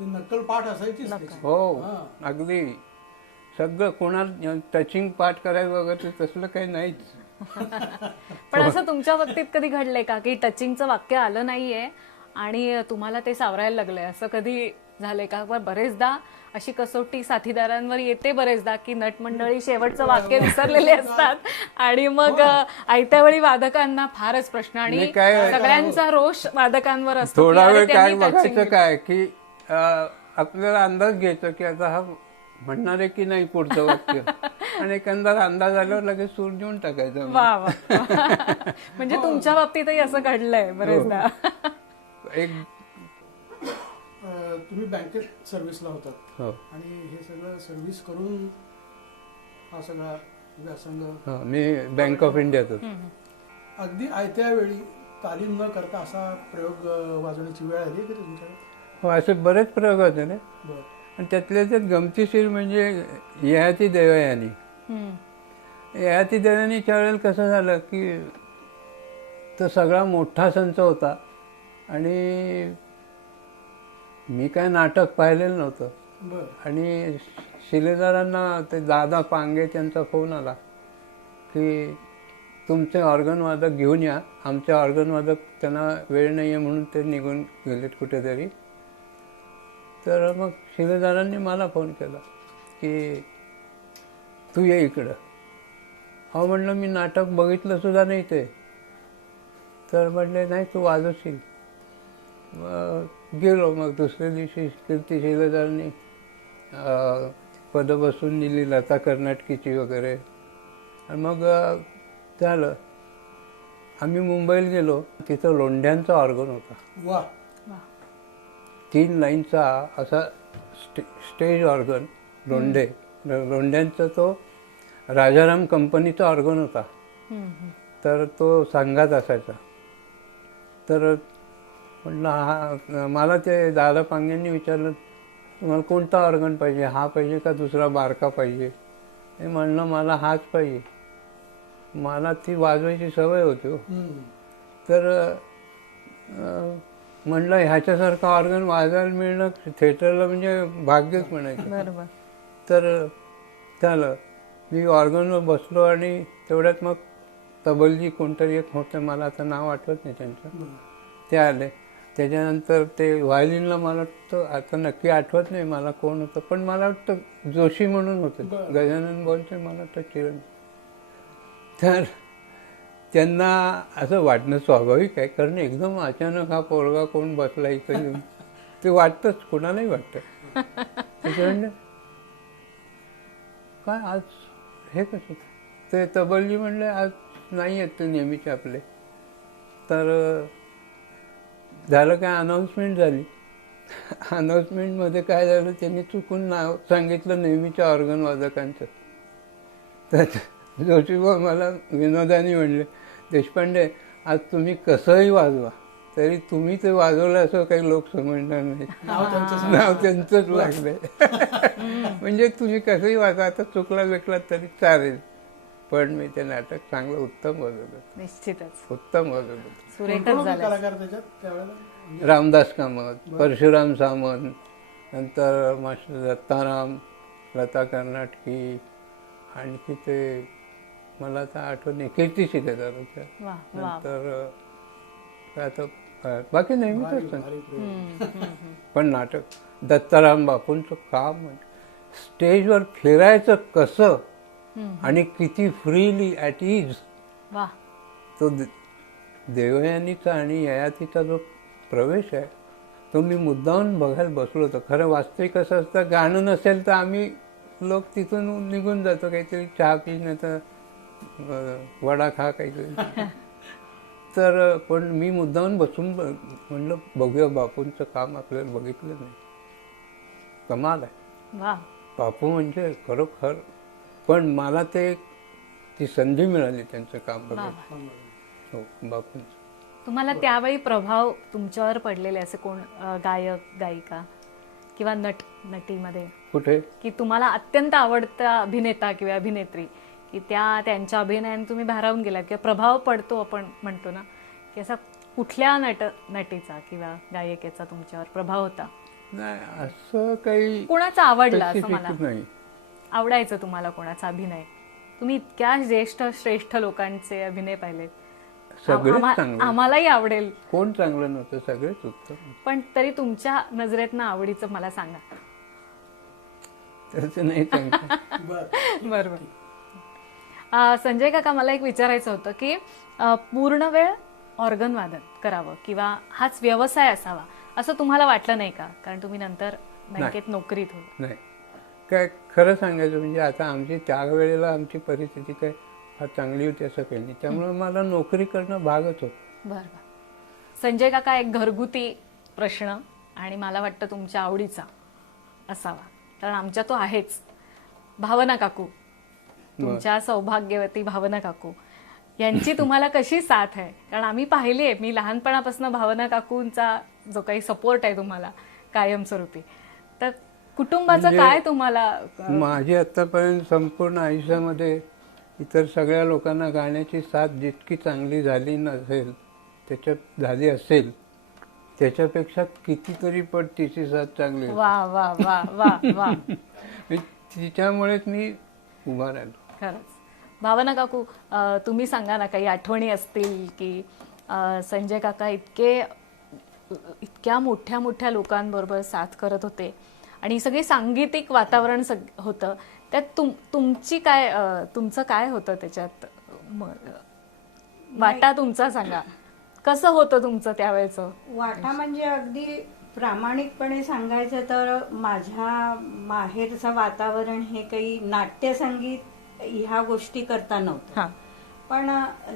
नक्कल पाठ असायचीच. हो, अगदी सगळं. कोणाला टचिंग पाठ करायचं वगैरे तसलं काही नाहीच. पण असं तुमच्या बाबतीत कधी घडलंय का की टचिंगचं वाक्य आलं नाहीये आणि तुम्हाला ते सावरायला लागलंय असं कधी झालंय का? बरेचदा अशी कसोटी साथीदारांवर येते बरेचदा की नटमंडळी शेवटचं वाक्य विसरलेले असतात आणि मग आयत्या वेळी वादकांना फारच प्रश्न आणि नाही, काय- सगळ्यांचा रोष वादकांवर असतो की थोडा अरे वेळ काय त्यांनी touching बघायचं दिलं. काय की आपल्याला अंदाज घ्यायचा की आता हा म्हणणार आहे की नाही पुढचं वाक्य आणि एकंदर अंदाज आल्यावर लगेच सूर देऊन टाकायचं. वा वा म्हणजे तुमच्या बाबतीतही असं घडलंय बरेचदा. एक तुम्ही बँकेत सर्व्हिसला होतात हो आणि हे सगळं सर्व्हिस करून हा सगळा व्यासंग हो मी बँक ऑफ इंडियात होतो. अगदी आयत्या वेळी तालीम न करता असा प्रयोग वाजवण्याची वेळ आली की तुमच्याकडे? हो असे बरेच प्रयोग होते ना. बरं. आणि त्यातल्या त्यात गमतीशीर म्हणजे ययाती देवयानी. ययाती देवयानीच्या वेळेला कसं झालं की तो सगळा मोठा संच होता आणि मी काय नाटक पाहिलेलं नव्हतं. बरं. आणि शिलेदारांना ते दादा पांगे त्यांचा फोन आला की तुमचे ऑर्गन वादक घेऊन या. आमचे ऑर्गन वादक त्यांना वेळ नाही आहे म्हणून ते निघून गेलेत कुठेतरी. तर मग शिलेदारांनी मला फोन केला की तू ये इकडं. अहो म्हणलं मी नाटक बघितलं सुद्धा नाही ते. तर म्हटले नाही तू वाजवशील. गेलो. मग दुसऱ्या दिवशी कीर्ती शिलेदारांनी पदं बसून दिली लता कर्नाटकीची वगैरे. आणि मग झालं. आम्ही मुंबईला गेलो. तिथं लोंढ्यांचा ऑर्गन होता. वा. 3 लाईनचा असा स्टेज ऑर्गन लोंढे. लोंढ्यांचा तो राजाराम कंपनीचा ऑर्गन होता. तर तो संघात असायचा. तर म्हटलं हा मला ते दादा पांग्यांनी विचारलं तुम्हाला कोणता ऑर्गन पाहिजे, हा पाहिजे का दुसरा बारका पाहिजे. हे म्हणलं मला हाच पाहिजे. मला ती वाजवायची सवय होती हो. तर म्हणलं ह्याच्यासारखं ऑर्गन वाजवायला मिळणं थिएटरला म्हणजे भाग्यच म्हणायचं. बरोबर. तर झालं. मी ऑर्गनवर बसलो आणि तेवढ्यात मग तबलजी कोणतरी एक होतं मला आता नाव आठवत नाही त्यांचं. ते आले. त्याच्यानंतर ते व्हायलिनला मला वाटतं आता नक्की आठवत नाही मला कोण होतं पण मला वाटतं जोशी म्हणून होते. गजानन बोलते मला वाटतं चिरण. तर त्यांना असं वाटणं स्वाभाविक आहे कारण एकदम अचानक हा पोरगा कोण बसला इथं येऊन ते वाटतंच कोणालाही वाटतं. त्याच्यामुळे काय आज हे कसं ते तबलजी म्हणले आज नाही आहेत ते नेहमीचे आपले. तर झालं काय अनाऊन्समेंट झाली. अनाऊन्समेंटमध्ये काय झालं त्यांनी चुकून नाव सांगितलं नेहमीच्या ऑर्गन वादकांचं. तर जोशीभाऊ मला विनोदाने म्हणले देशपांडे आज तुम्ही कसंही वाजवा तरी तुम्ही ते वाजवलं असं काही लोक समजणार नाही. नाव त्यांचंच लागलंय. म्हणजे तुम्ही कसंही वाजवा आता चुकला विकला तरी चालेल पण मी ते नाटक चांगलं उत्तम वाजवलं. निश्चितच उत्तम वाजवलं. सुरेखच झालं. कलाकार त्याच्यात त्यावेळेला रामदास कामत, परशुराम सामंत, नंतर मास्टर दत्ताराम, लता कर्नाटकी, आणखी ते मला आता आठवत नाही कीर्ती शिलेदार होत्या. वा वा. नंतर काय आता बाकी नेहमीच असतं. पण नाटक दत्ताराम बापूंचं काम म्हणजे स्टेजवर फिरायचं कसं आणि किती फ्रीली ॲट इज. वा. तो देवयानीचा आणि ययातीचा जो प्रवेश आहे तो मी मुद्दामून बघायला बसलो होतो. खरं वास्तविक असं असतं गाणं नसेल तर आम्ही लोक तिथून निघून जातो काहीतरी चहा पी नाही तर वडा खा काहीतरी. तर पण मी मुद्दामून बसून म्हणलं बघूया बापूंचं काम आपल्याला बघितलं नाही. कमाल आहे. वा. बापू म्हणजे खरोखर. पण मला ते ती संधी मिळाली त्यांचं काम बघायला. हो बापूंचं. तुम्हाला त्यावेळी प्रभाव तुमच्यावर पडलेले असे कोण गायक गायिका किंवा नट नटीमध्ये कुठे की तुम्हाला अत्यंत आवडता अभिनेता किंवा अभिनेत्री की त्यांच्या अभिनयाने तुम्ही भारावून गेलात किंवा प्रभाव पडतो आपण म्हणतो ना की असा कुठल्या नटीचा किंवा गायिकेचा तुमच्यावर प्रभाव होता? नाही असं काही कोणाचा आवडला असं specific मला नाही. आवडायचं तुम्हाला कोणाचा अभिनय? तुम्ही इतक्या ज्येष्ठ श्रेष्ठ लोकांचे अभिनय पाहिलेत सगळेच चांगले. आम्हालाही आवडेल, कोण चांगलं नव्हतं, सगळेच उत्तम. पण तरी तुमच्या नजरेतनं आवडीचं मला सांगा. तसं नाही सांगता. बरं. बरोबर. संजय काका, मला एक विचारायचं होतं की पूर्ण वेळ ऑर्गन वादन करावं किंवा हाच व्यवसाय असावा असं तुम्हाला वाटलं नाही का? कारण तुम्ही नंतर बँकेत नोकरीत होते. नाही, काय खरं सांगायचं म्हणजे आता आमची त्यावेळेला आमची परिस्थिती काय फार चांगली होती असं काही नाही, त्यामुळे मला नोकरी करणं भागच होतं. बरं. संजय काका, एक घरगुती प्रश्न आणि मला वाटतं तुमच्या आवडीचा असावा, कारण आमच्या तो आहेच. भावना काकू, तुमच्या सौभाग्यवती भावना काकू यांची तुम्हाला कशी साथ आहे? कारण आम्ही पाहिली आहे, मी लहानपणापासून भावना काकूंचा जो काही सपोर्ट आहे तुम्हाला कायमस्वरूपी, तर कुटुंबाचं म्हणजे काय तुम्हाला माझी आतापर्यंत संपूर्ण आयुष्यामध्ये इतर सगळ्या लोकांना गाण्याची साथ जितकी चांगली झाली नसेल, त्याच्यात झाली असेल, त्याच्यापेक्षा कितीतरी पट तिची साथ चांगली होती. वा वा वा वा वा. तिच्यामुळेच मी उभा राहिलो. खरंच. भावना काकू, तुम्ही सांगा ना, काही आठवणी असतील की संजय काका इतक्या मोठ्या मोठ्या लोकांबरोबर साथ करत होते आणि सगळे सांगीतिक वातावरण होतं, त्यात तुमचं काय होतं त्याच्यात? वाटा तुमचा सांगा, कसं होतं तुमचं त्यावेळेचं? वाटा म्हणजे अगदी प्रामाणिकपणे सांगायचं तर माझ्या माहेरचं वातावरण हे काही नाट्यसंगीत ह्या गोष्टी करता नव्हतं. हां. पण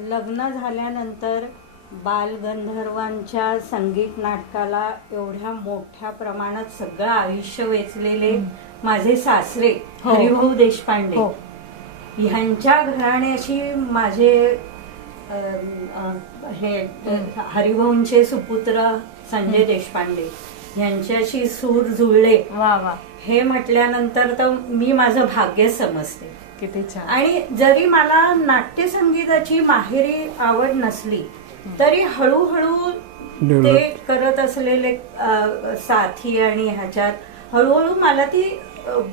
लग्न झाल्यानंतर बालगंधर्वांच्या संगीत नाटकाला एवढ्या मोठ्या प्रमाणात सगळं आयुष्य वेचलेले माझे सासरे हो. हरिभाऊ देशपांडे हो. ह्यांच्या घराण्याशी माझे हे हरिभाऊंचे सुपुत्र संजय देशपांडे यांच्याशी सूर जुळले. वा वा, हे म्हटल्यानंतर तर मी माझं भाग्य समजते. किती छान. आणि जरी मला नाट्यसंगीताची माहेरी आवड नसली तरी हळूहळू ते करत असलेले साथी आणि ह्याच्यात हळूहळू मला ती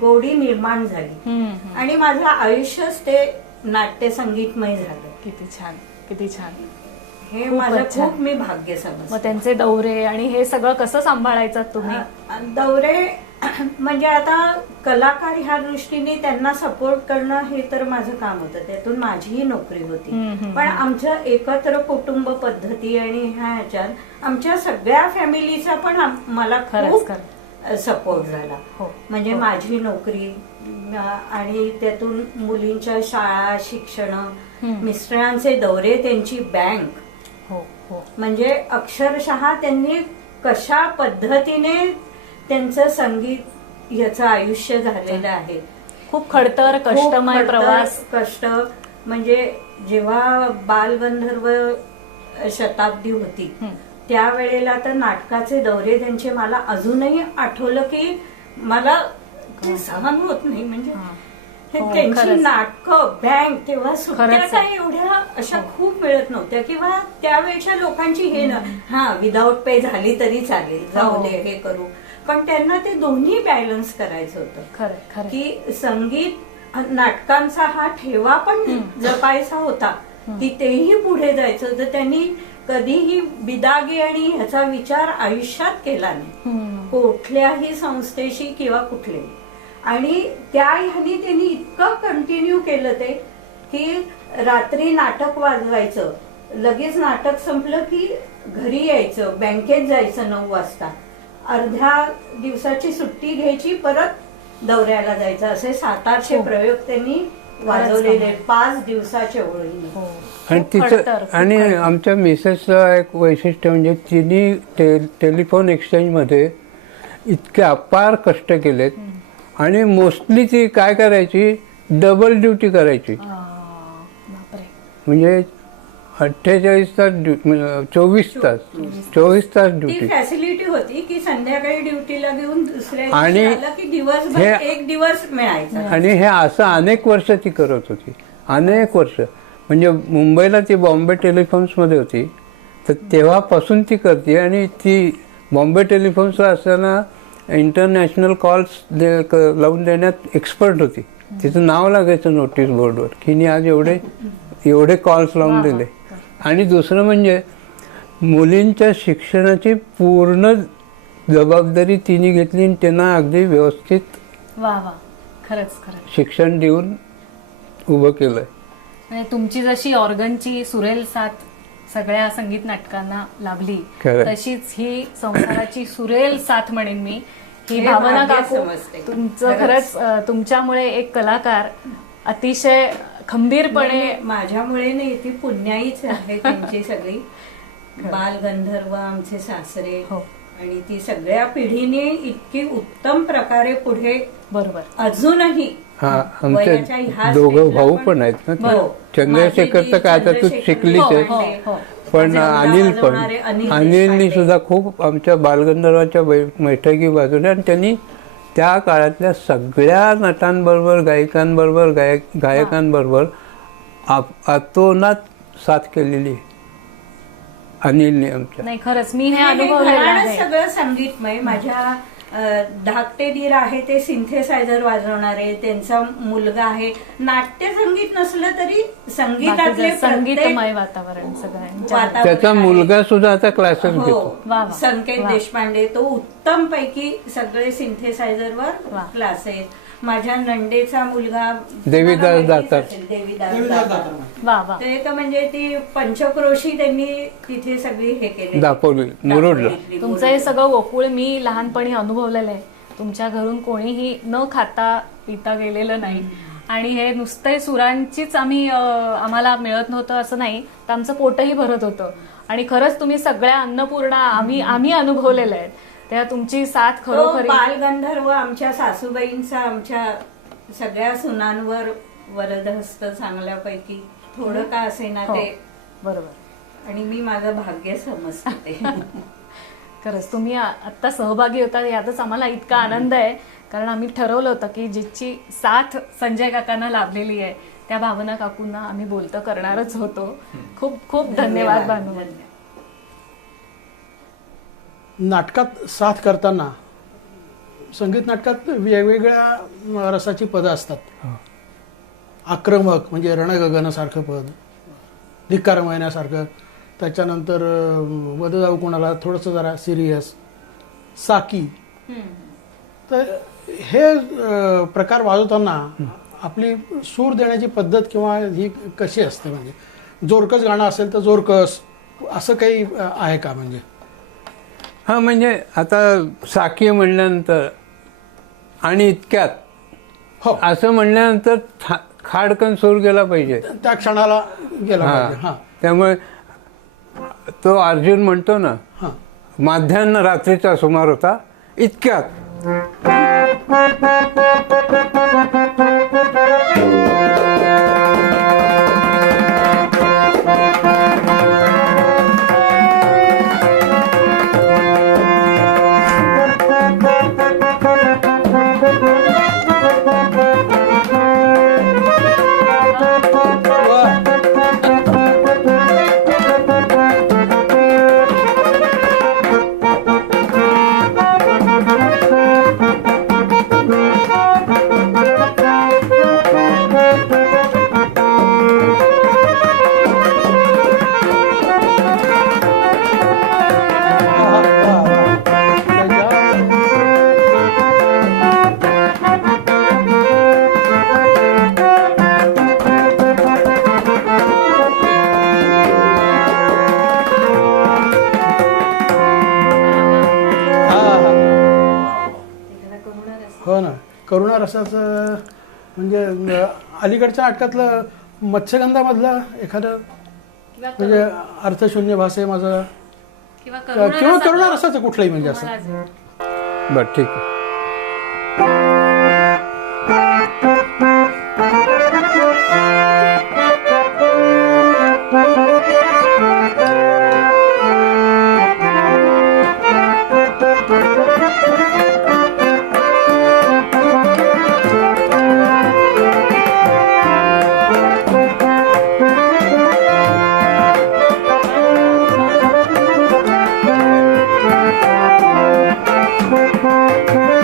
गोडी निर्माण झाली आणि माझं आयुष्यच ते नाट्यसंगीतमय झालं. किती छान, किती छान. हे खूपच माझं छान. खूप मी भाग्य समजते. मग त्यांचे दौरे आणि हे सगळं कसं सांभाळायचं तुम्ही? दौरे म्हणजे आता कलाकार ह्या दृष्टीने त्यांना सपोर्ट करणं हे तर माझं काम होतं, त्यातून माझीही नोकरी होती. पण आमच्या एकत्र कुटुंब पद्धती आणि ह्याच्यात आमच्या सगळ्या फॅमिलीचा पण मला खूप सपोर्ट झाला. म्हणजे माझी नोकरी आणि त्यातून मुलींच्या शाळा, शिक्षण, मिस्टरांचे दौरे, त्यांची बँक, म्हणजे अक्षरशः त्यांनी कशा पद्धतीने त्यांचं संगीत याचं आयुष्य झालेलं आहे. खूप खडतर कष्टमय प्रवास. कष्ट म्हणजे जेव्हा बालगंधर्व शताब्दी होती त्यावेळेला तर नाटकाचे दौरे त्यांचे मला अजूनही आठवलं की मला ते सहन होत नाही. म्हणजे त्यांची नाटकं, बँक, तेव्हा सुट्ट्या काही एवढ्या अशा खूप मिळत नव्हत्या किंवा त्यावेळेच्या लोकांची हे ना विदाऊट पे झाली तरी चालेल, जाऊ दे, हे करू. पण त्यांना ते दोन्ही बॅलन्स करायचं होतं की संगीत नाटकांचा हा ठेवा पण जपायचा होता की तेही पुढे जायचं होतं. त्यांनी कधीही बिदागी आणि ह्याचा विचार आयुष्यात केला नाही कुठल्याही संस्थेशी किंवा कुठले. आणि त्या ह्यानी त्यांनी इतकं कंटिन्यू केलं ते की रात्री नाटक वाजवायचं, लगेच नाटक संपलं की घरी यायचं, बँकेत जायचं 9 वाजता, अर्ध्या दिवसाची सुट्टी घ्यायची, परत दौऱ्याला जायचं. असे 700-800 प्रयोग त्यांनी वाजवलेले 5 दिवसाच्या ओळीने. आणि तिचं आणि आमच्या मिसेसचं एक वैशिष्ट्य म्हणजे तिने टेलिफोन एक्सचेंजमध्ये इतके अपार कष्ट केलेत आणि मोस्टली ती काय करायची, डबल ड्युटी करायची. म्हणजे 48 तास 24 तास ड्युटी. ती फॅसिलिटी होती की संध्याकाळी ड्युटीला घेऊन दुसऱ्या आणि की दिवसभर एक दिवस मिळायचा. आणि हे असं अनेक वर्ष ती करत होती, अनेक वर्ष. म्हणजे मुंबईला ती बॉम्बे टेलिफोन्समध्ये होती, तर तेव्हापासून ती करते. आणि ती बॉम्बे टेलिफोन्सला असताना इंटरनॅशनल कॉल्स लावून देण्यात एक्सपर्ट होती. तिचं नाव लागायचं नोटीस बोर्डवर की आज एवढे कॉल्स लावून दिले. आणि दुसरं म्हणजे मुलींच्या शिक्षणाची पूर्ण जबाबदारी तिने घेतली आणि त्यांना अगदी व्यवस्थित वा वा, खरंच खरंच. शिक्षण देऊन उभं केलं. म्हणजे तुमची जशी ऑर्गनची सुरेल साथ सगळ्या संगीत नाटकांना लाभली, खरंय. तशीच ही संसाराची सुरेल साथ म्हणेन मी. ही हे भावना भाग्य काकू, समजते. तुमचं खरंच तुमच्यामुळे एक कलाकार अतिशय खंबीरपणे माझ्यामुळे नाही, ती पुण्याईच आहे त्यांची सगळी. बालगंधर्व आमचे सासरे हो. आणि ती सगळ्या पिढीने इतकी उत्तम प्रकारे पुढे बरोबर. अजूनही हा, वयाच्या आमचे ह्या दोघं स्टेजला भाऊ पण- पण आहेत ना. हो. चंद्रशेखर तर काय आता तू चंद्रशेखर शिकलीच हो, आहे, हो, हो. पण माझे अनिल पण वाजवणारे अनिल अनिलनी देशपांडे. सुद्धा खूप आमच्या बालगंधर्वाच्या बैठकी वाजवल्या आणि त्यांनी त्या काळातल्या सगळ्या नटांबरोबर, गायकांबरोबर, गायकांबरोबर अतोनात साथ केलेली आहे अनिलने आमच्या. नाही, खरंच मी हे हे अनुभवलेलं घराणं आहे. सगळं संगीतमय. माझ्या धाकटे दीर आहे ते सिंथेसायझर वाजवणारे, त्यांचा मुलगा आहे. नाट्य संगीत नसलं तरी संगीतातले बाकीचं प्रत्येक संगीतमय वातावरण सगळ्यांच्या. वातावरण त्याचा आहे. मुलगा सुद्धा आता क्लासेस हो, घेतो. वा वा. संकेत वा. देशपांडे तो उत्तम पैकी सगळे सिंथेसायझरवर वा. क्लासेस. माझ्या नंडेचा मुलगा देवीदास मला माहितीच दातार. असेल, देवीदास देवीदास दातार. दातार माहिती. वा वा. ते तर म्हणजे ती पंचक्रोशी त्यांनी तिथे सगळी हे केले. दापोली, मुरुडला. तुमचं हे सगळं गोकुळ मी लहानपणी अनुभवलेलं आहे. तुमच्या घरून कोणीही न खाता पिता गेलेलं नाही. आणि हे नुसते सुरांचीच आम्हाला मिळत नव्हतं असं नाही, तर आमचं पोटही भरत होतं. आणि खरंच तुम्ही सगळ्या अन्नपूर्णा आम्ही अनुभवलेलं आहे. त्या तुमची साथ तो खरोखरी. बालगंधर्व आमच्या सासूबाईंचा आमच्या सगळ्या सुनांवर वरदहस्त चांगल्यापैकी थोडं का असेना हो, ते. बरोबर. आणि मी माझं भाग्य समजते ते. खरंच तुम्ही आत्ता सहभागी होता यातच आम्हाला इतका आनंद आहे. कारण आम्ही ठरवलं होतं की जिची साथ संजय काकांना लाभलेली आहे त्या भावना काकूंना आम्ही बोलतं करणारच होतो. खूप खूप धन्यवाद भानु. नाटकात साथ करताना संगीत नाटकात वेगवेगळ्या रसाची पदं असतात. आक्रमक म्हणजे रणगगनासारखं पद, धिक्कार महिन्यासारखं, त्याच्यानंतर वध जाऊ कोणाला थोडंसं जरा सिरियस, साकी. तर हे प्रकार वाजवताना आपली सूर देण्याची पद्धत किंवा ही कशी असते? म्हणजे जोरकस गाणं असेल तर जोरकस असं काही आहे का? म्हणजे हा, म्हणजे आता साकी म्हणल्यानंतर आणि इतक्यात हो, असं म्हणल्यानंतर खाडकन सूर गेला पाहिजे. त्या क्षणाला गेला पाहिजे. हा, हां त्यामुळे तो अर्जुन म्हणतो ना, हां माध्यान्ह रात्रीचा सुमार होता, इतक्यात हो ना. करुणा रसाचं म्हणजे अलीकडच्या नाटकातलं मत्स्यगंधामधलं एखादं म्हणजे अर्थशून्य भाषे माझं किंवा किंवा करुणा रसाचं कुठलंही म्हणजे असं. बरं, ठीक आहे. हा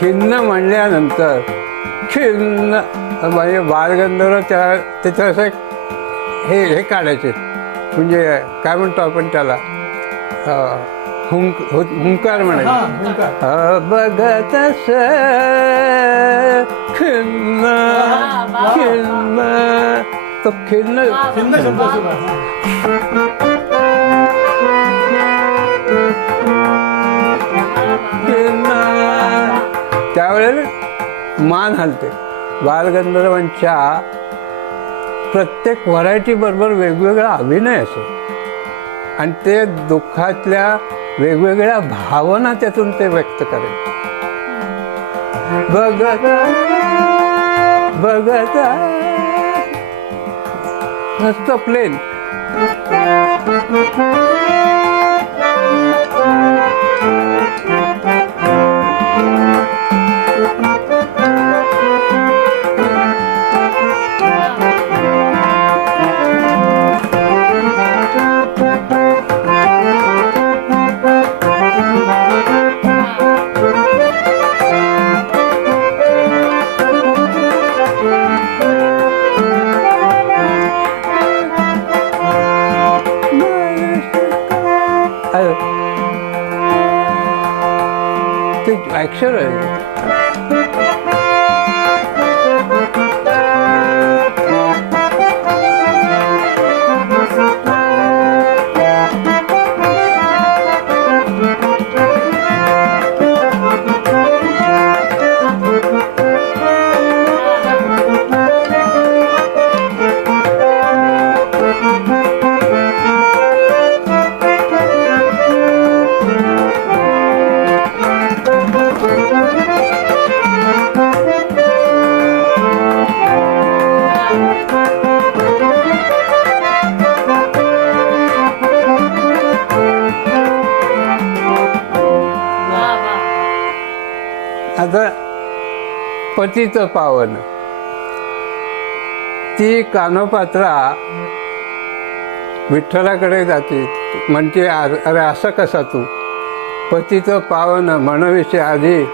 खिन्न म्हणल्यानंतर खिन्न म्हणजे बालगंधर्व त्याचं असं एक हे काढायचे, म्हणजे काय म्हणतो आपण त्याला, हुंकार हा म्हणायचे. हुंकार. बघत खिन्न खिन्न, तो खिन्न खिन्न शब्द सुद्धा हा. त्यावेळेला मान हलते. बालगंधर्वांच्या प्रत्येक व्हरायटी बरोबर वेगवेगळा अभिनय असे आणि ते दुःखातल्या वेगवेगळ्या भावना त्यातून ते व्यक्त करेल. बघत बघत नसतं प्लेन. ते ॲक्शन आहे. आता पतीचं पावन, ती कानोपात्रा विठ्ठलाकडे जाते, म्हणते अरे असं कसा तू, पतीचं पावन म्हणविषयी आधी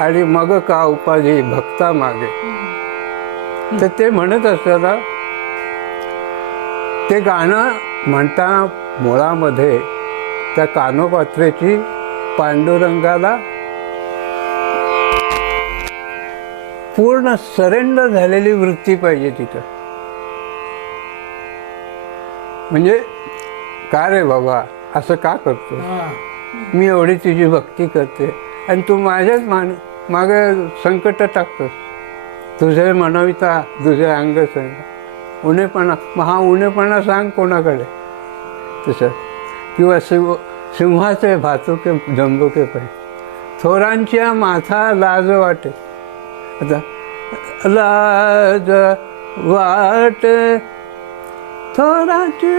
आणि मग का उपाधी भक्ता मागे. तर ते म्हणत असताना ते गाणं म्हणताना मुळामध्ये त्या कानोपात्रेची पांडुरंगाला पूर्ण सरेंडर झालेली वृत्ती पाहिजे तिथं. म्हणजे का रे बाबा असं का करतो, मी एवढी तुझी भक्ती करते आणि तू माझ्याच मागे संकट टाकतोस. तुझे म्हणविता तुझे अंग सांग उणेपणा, मग हा उणेपणा सांग कोणाकडे. तसं किंवा सिंहाचे भातुके जंबुके पाय, थोरांच्या माथा लाज वाटे. आता लाज वाटे थोरांची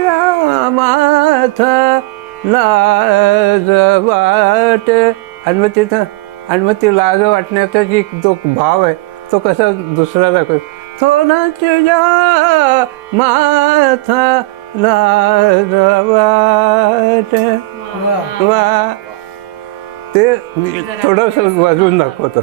माथा लाज वाटे. आणि मग तिथं आणि मग ती लाज वाटण्याचा जी तो भाव आहे तो कसा दुसरा दाखव. थोरांची माथा लाज वाटे वा, ते थोडंसं वाजवून दाखवतं.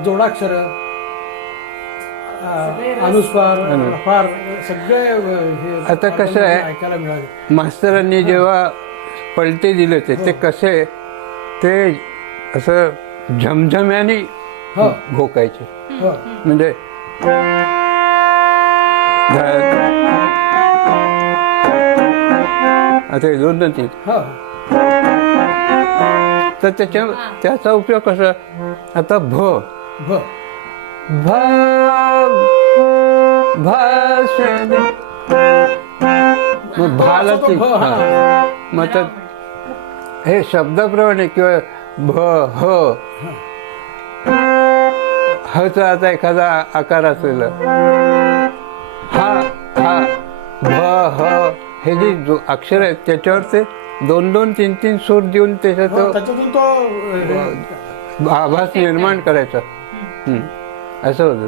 जोडाक्षर, अनुस्वार, फार सगळे हे आता कसं आहे, ऐकायला मिळाले. मास्तरांनी जेव्हा पलटे दिले ते कसे ते असं झमझम्याने हो घोकायचे. हो म्हणजे आता हे 2 3 हो तर त्याचा उपयोग कसा, आता भ भ भ भाषण मग भाला तो ते भ, हा. हा. मग तर हे शब्दाप्रमाणे किंवा भ ह हचा आता एखादा आकार असेल, हा हा भ ह हे जे अक्षर आहेत त्याच्यावर ते 2 2 3 3 सूर देऊन त्याच्यात हो, त्याच्यातून तो आभास निर्माण करायचा. असं होतं.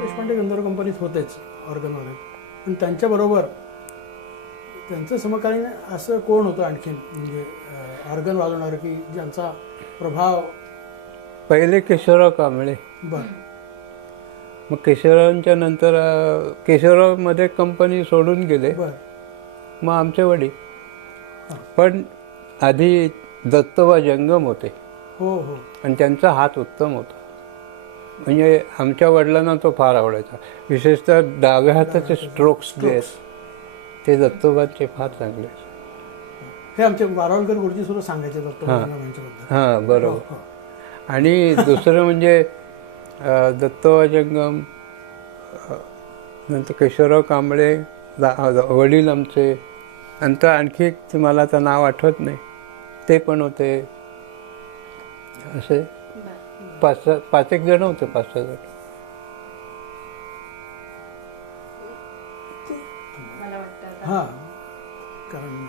देशपांडे गंधर्व कंपनीत होतेच ऑर्गनवाले, पण त्यांच्याबरोबर त्यांचं समकालीन असं कोण होतं आणखीन, म्हणजे ऑर्गन वाजवणारं की ज्यांचा प्रभाव? पहिले केशवराव कांबळे, बर मग केशवरावांच्या नंतर केशवरावमध्ये कंपनी सोडून गेले, बर मग आमचे वडील. पण आधी दत्तोबा जंगम होते हो हो आणि त्यांचा हात उत्तम होता. म्हणजे आमच्या वडिलांना तो फार आवडायचा. विशेषतः डाव्या हाताचे स्ट्रोक्स जे आहेत ते दत्तोबांचे फार चांगले. हे आमचे वारावलकर गुरुजी सुद्धा सांगायचे यांच्याबद्दल. हां बरोबर. हो, हो. आणि दुसरं म्हणजे दत्तोबा जंगम, नंतर केशवराव कांबळे वडील आमचे, नंतर आणखी मला आता नाव आठवत नाही ते पण होते. असे 5 एक जण होते, 5 6 जण. हां, कारण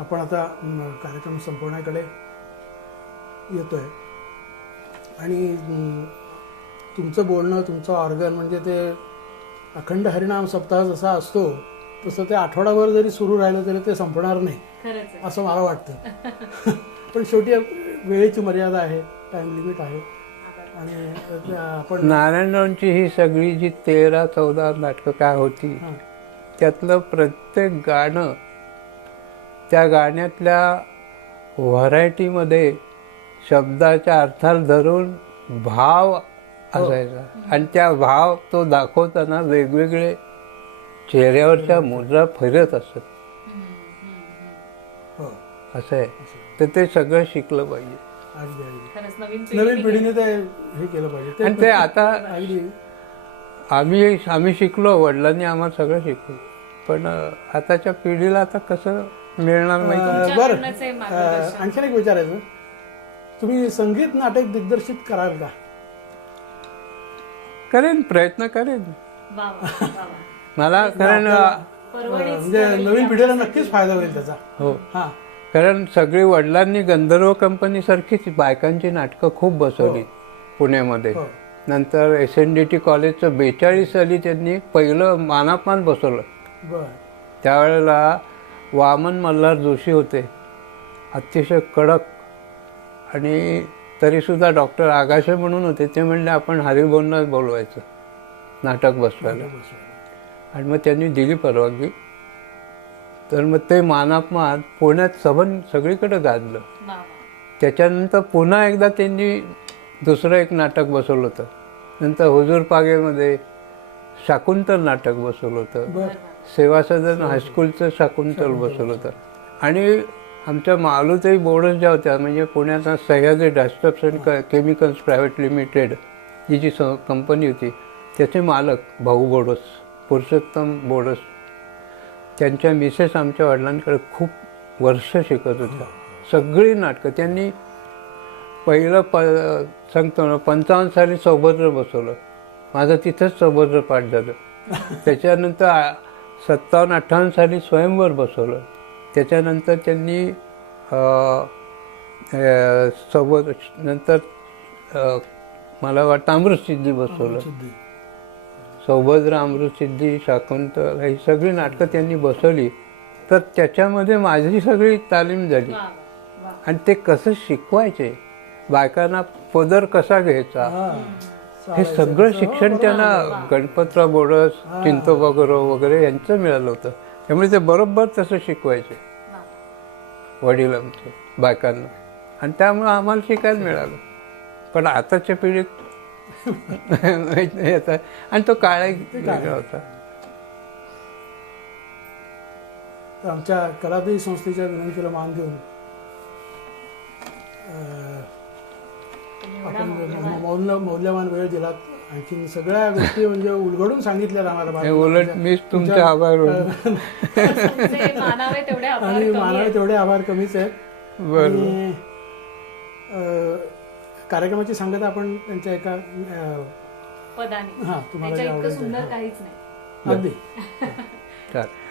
आपण आता कार्यक्रम संपवण्याकडे येतोय आणि तुमचं बोलणं, तुमचं ऑर्गन म्हणजे ते अखंड हरिनाम सप्ताह जसा असतो तसं ते आठवडाभर जरी सुरू राहिलं तरी ते संपणार नाही असं मला वाटतं. पण शेवटी वेळेची मर्यादा आहे, टाइम लिमिट आहे आणि आपण नारायणरावांची ही सगळी जी 13 14 नाटकं काय होती, हां त्यातलं प्रत्येक गाणं त्या गाण्यातल्या व्हरायटीमध्ये शब्दाच्या अर्थाला धरून भाव असायचा. आणि त्या भाव तो दाखवताना वेगवेगळे चेहऱ्यावरच्या मुद्रा फिरत असत. हो असं आहे. तर ते सगळं शिकलं पाहिजे. अगदी अगदी खरंच नवीन नवीन पिढीने ते हे केलं पाहिजे. आणि ते आता अगदी आम्ही शिकलो, वडिलांनी आम्हाला सगळं शिकवलं. पण आताच्या पिढीला आता कसं मिळणार माहिती. बरं, आणखीन एक विचारायचं, तुम्ही संगीत नाटक दिग्दर्शित कराल का? करेन, प्रयत्न करेन. मला कारण म्हणजे नवीन पिढीला नक्कीच फायदा होईल त्याचा. हो, हा कारण सगळी वडिलांनी गंधर्व कंपनी सारखीच बायकांची नाटकं खूप बसवली पुण्यामध्ये. हो. नंतर SNDT कॉलेजचं 42 साली त्यांनी पहिलं मानापमान बसवलं. बर त्यावेळेला वामन मल्हार जोशी होते, अतिशय कडक. आणि तरीसुद्धा डॉक्टर आगाशे म्हणून होते, ते म्हणले आपण हरिभाऊंनाच बोलवायचं नाटक बसवायला. आणि मग त्यांनी दिली परवानगी. तर मग ते मानापमान पुण्यात सगळीकडे गाजलं. त्याच्यानंतर पुन्हा एकदा त्यांनी दुसरं एक नाटक बसवलं होतं. नंतर हुजूर पागेमध्ये शाकुंतल नाटक बसवलं होतं. सेवासदन हायस्कूलचं शाकुंतल बसवलं होतं. आणि आमच्या मालूताई बोडस ज्या होत्या, म्हणजे पुण्यात Sahyadri dyestuffs and chemicals private limited ही जी कंपनी होती, त्याचे मालक भाऊ बोडस, पुरुषोत्तम बोडस, त्यांच्या मिसेस आमच्या वडिलांकडे खूप वर्ष शिकत होत्या. सगळी नाटकं त्यांनी पहिलं सांगतो ना, 55 साली सौभद्र बसवलं. माझं तिथंच सौभद्र पाठ झालं. त्याच्यानंतर 57-58 साली स्वयंवर बसवलं. त्याच्यानंतर त्यांनी नंतर मला वाटतं अमृतसिद्धी बसवलं. सौभद्र, अमृतसिद्धी, शाकुंतल ही सगळी नाटकं त्यांनी बसवली. तर त्याच्यामध्ये माझी सगळी तालीम झाली. आणि ते कसं शिकवायचे बायकांना पदर कसा घ्यायचा हा. हे सगळं शिक्षण त्यांना गणपतराव बोडस, चिंतोबा गुरव वगैरे यांचं मिळालं होतं. त्यामुळे ते बरोबर तसं शिकवायचे वडील आमचे बायकांना, आणि त्यामुळं आम्हाला शिकायला मिळालं. पण आताच्या पिढीत माहीत नाही आता. आणि तो काळ वेगळा होता. तर आमच्या कलाद्वय संस्थेच्या विनंतीला मान देऊन आपण मौल्यवान वेळ दिलात. आणखीन सगळ्या गोष्टी म्हणजे उलगडून सांगितल्यात आम्हाला. हे उलट मीच तुमचे आभार तुमचे मानावे तेवढे आभार आणि कमी मानावे आहेत. तेवढे आभार कमीच आहेत. बरं. आणि कार्यक्रमाची सांगता आपण त्यांच्या एका पदाने हा तुम्हाला त्याच्या जे इतकं आवडेल सुंदर ते. काहीच नाही. अगदी चालेल.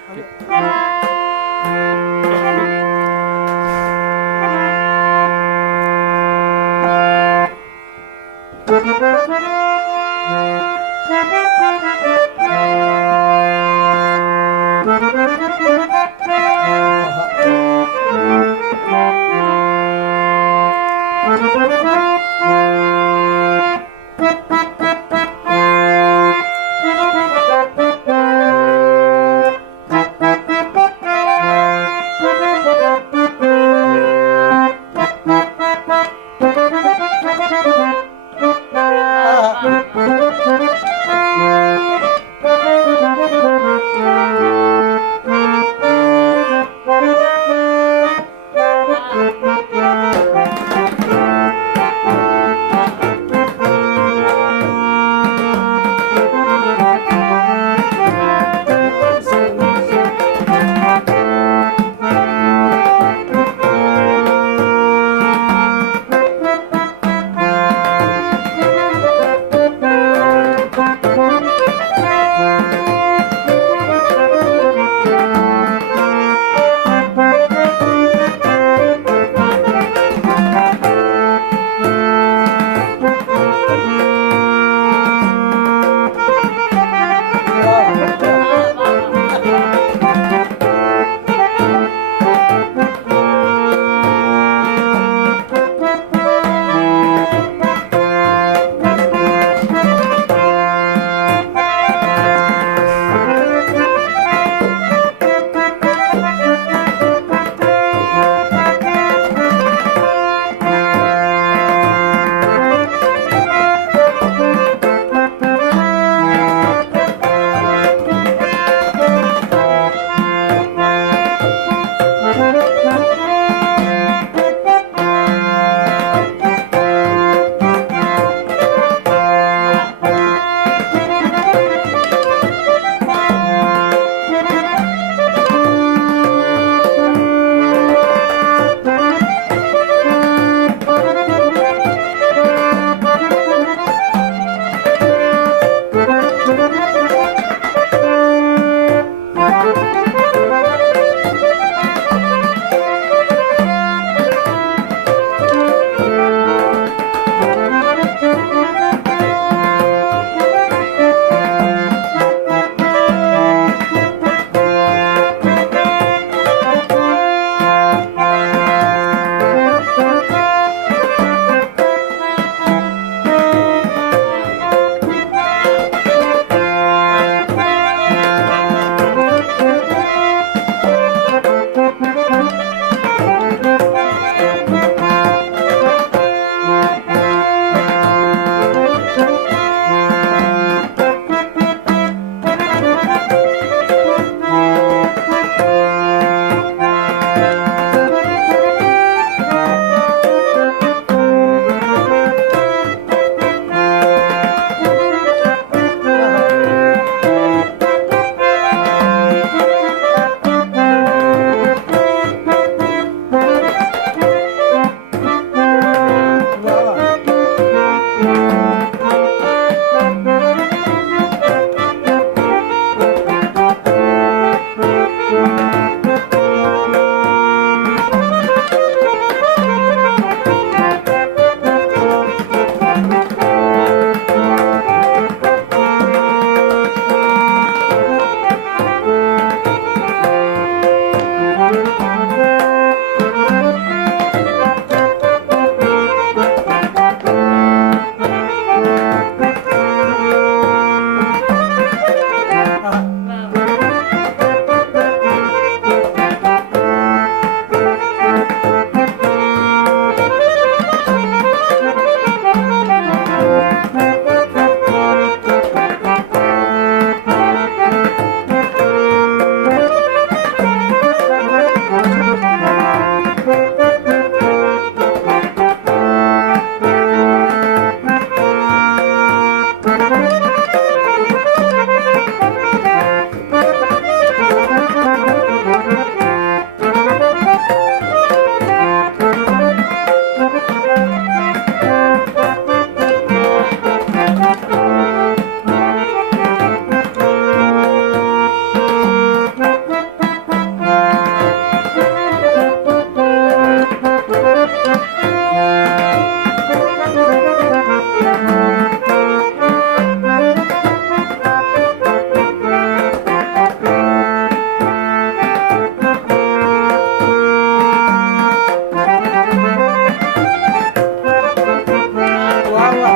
वा वा.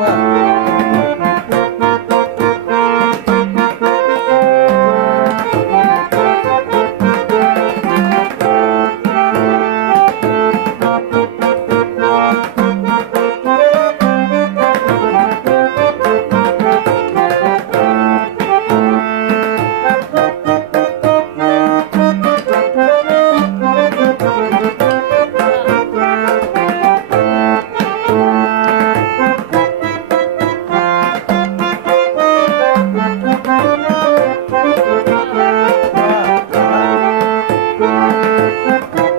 वा. वा.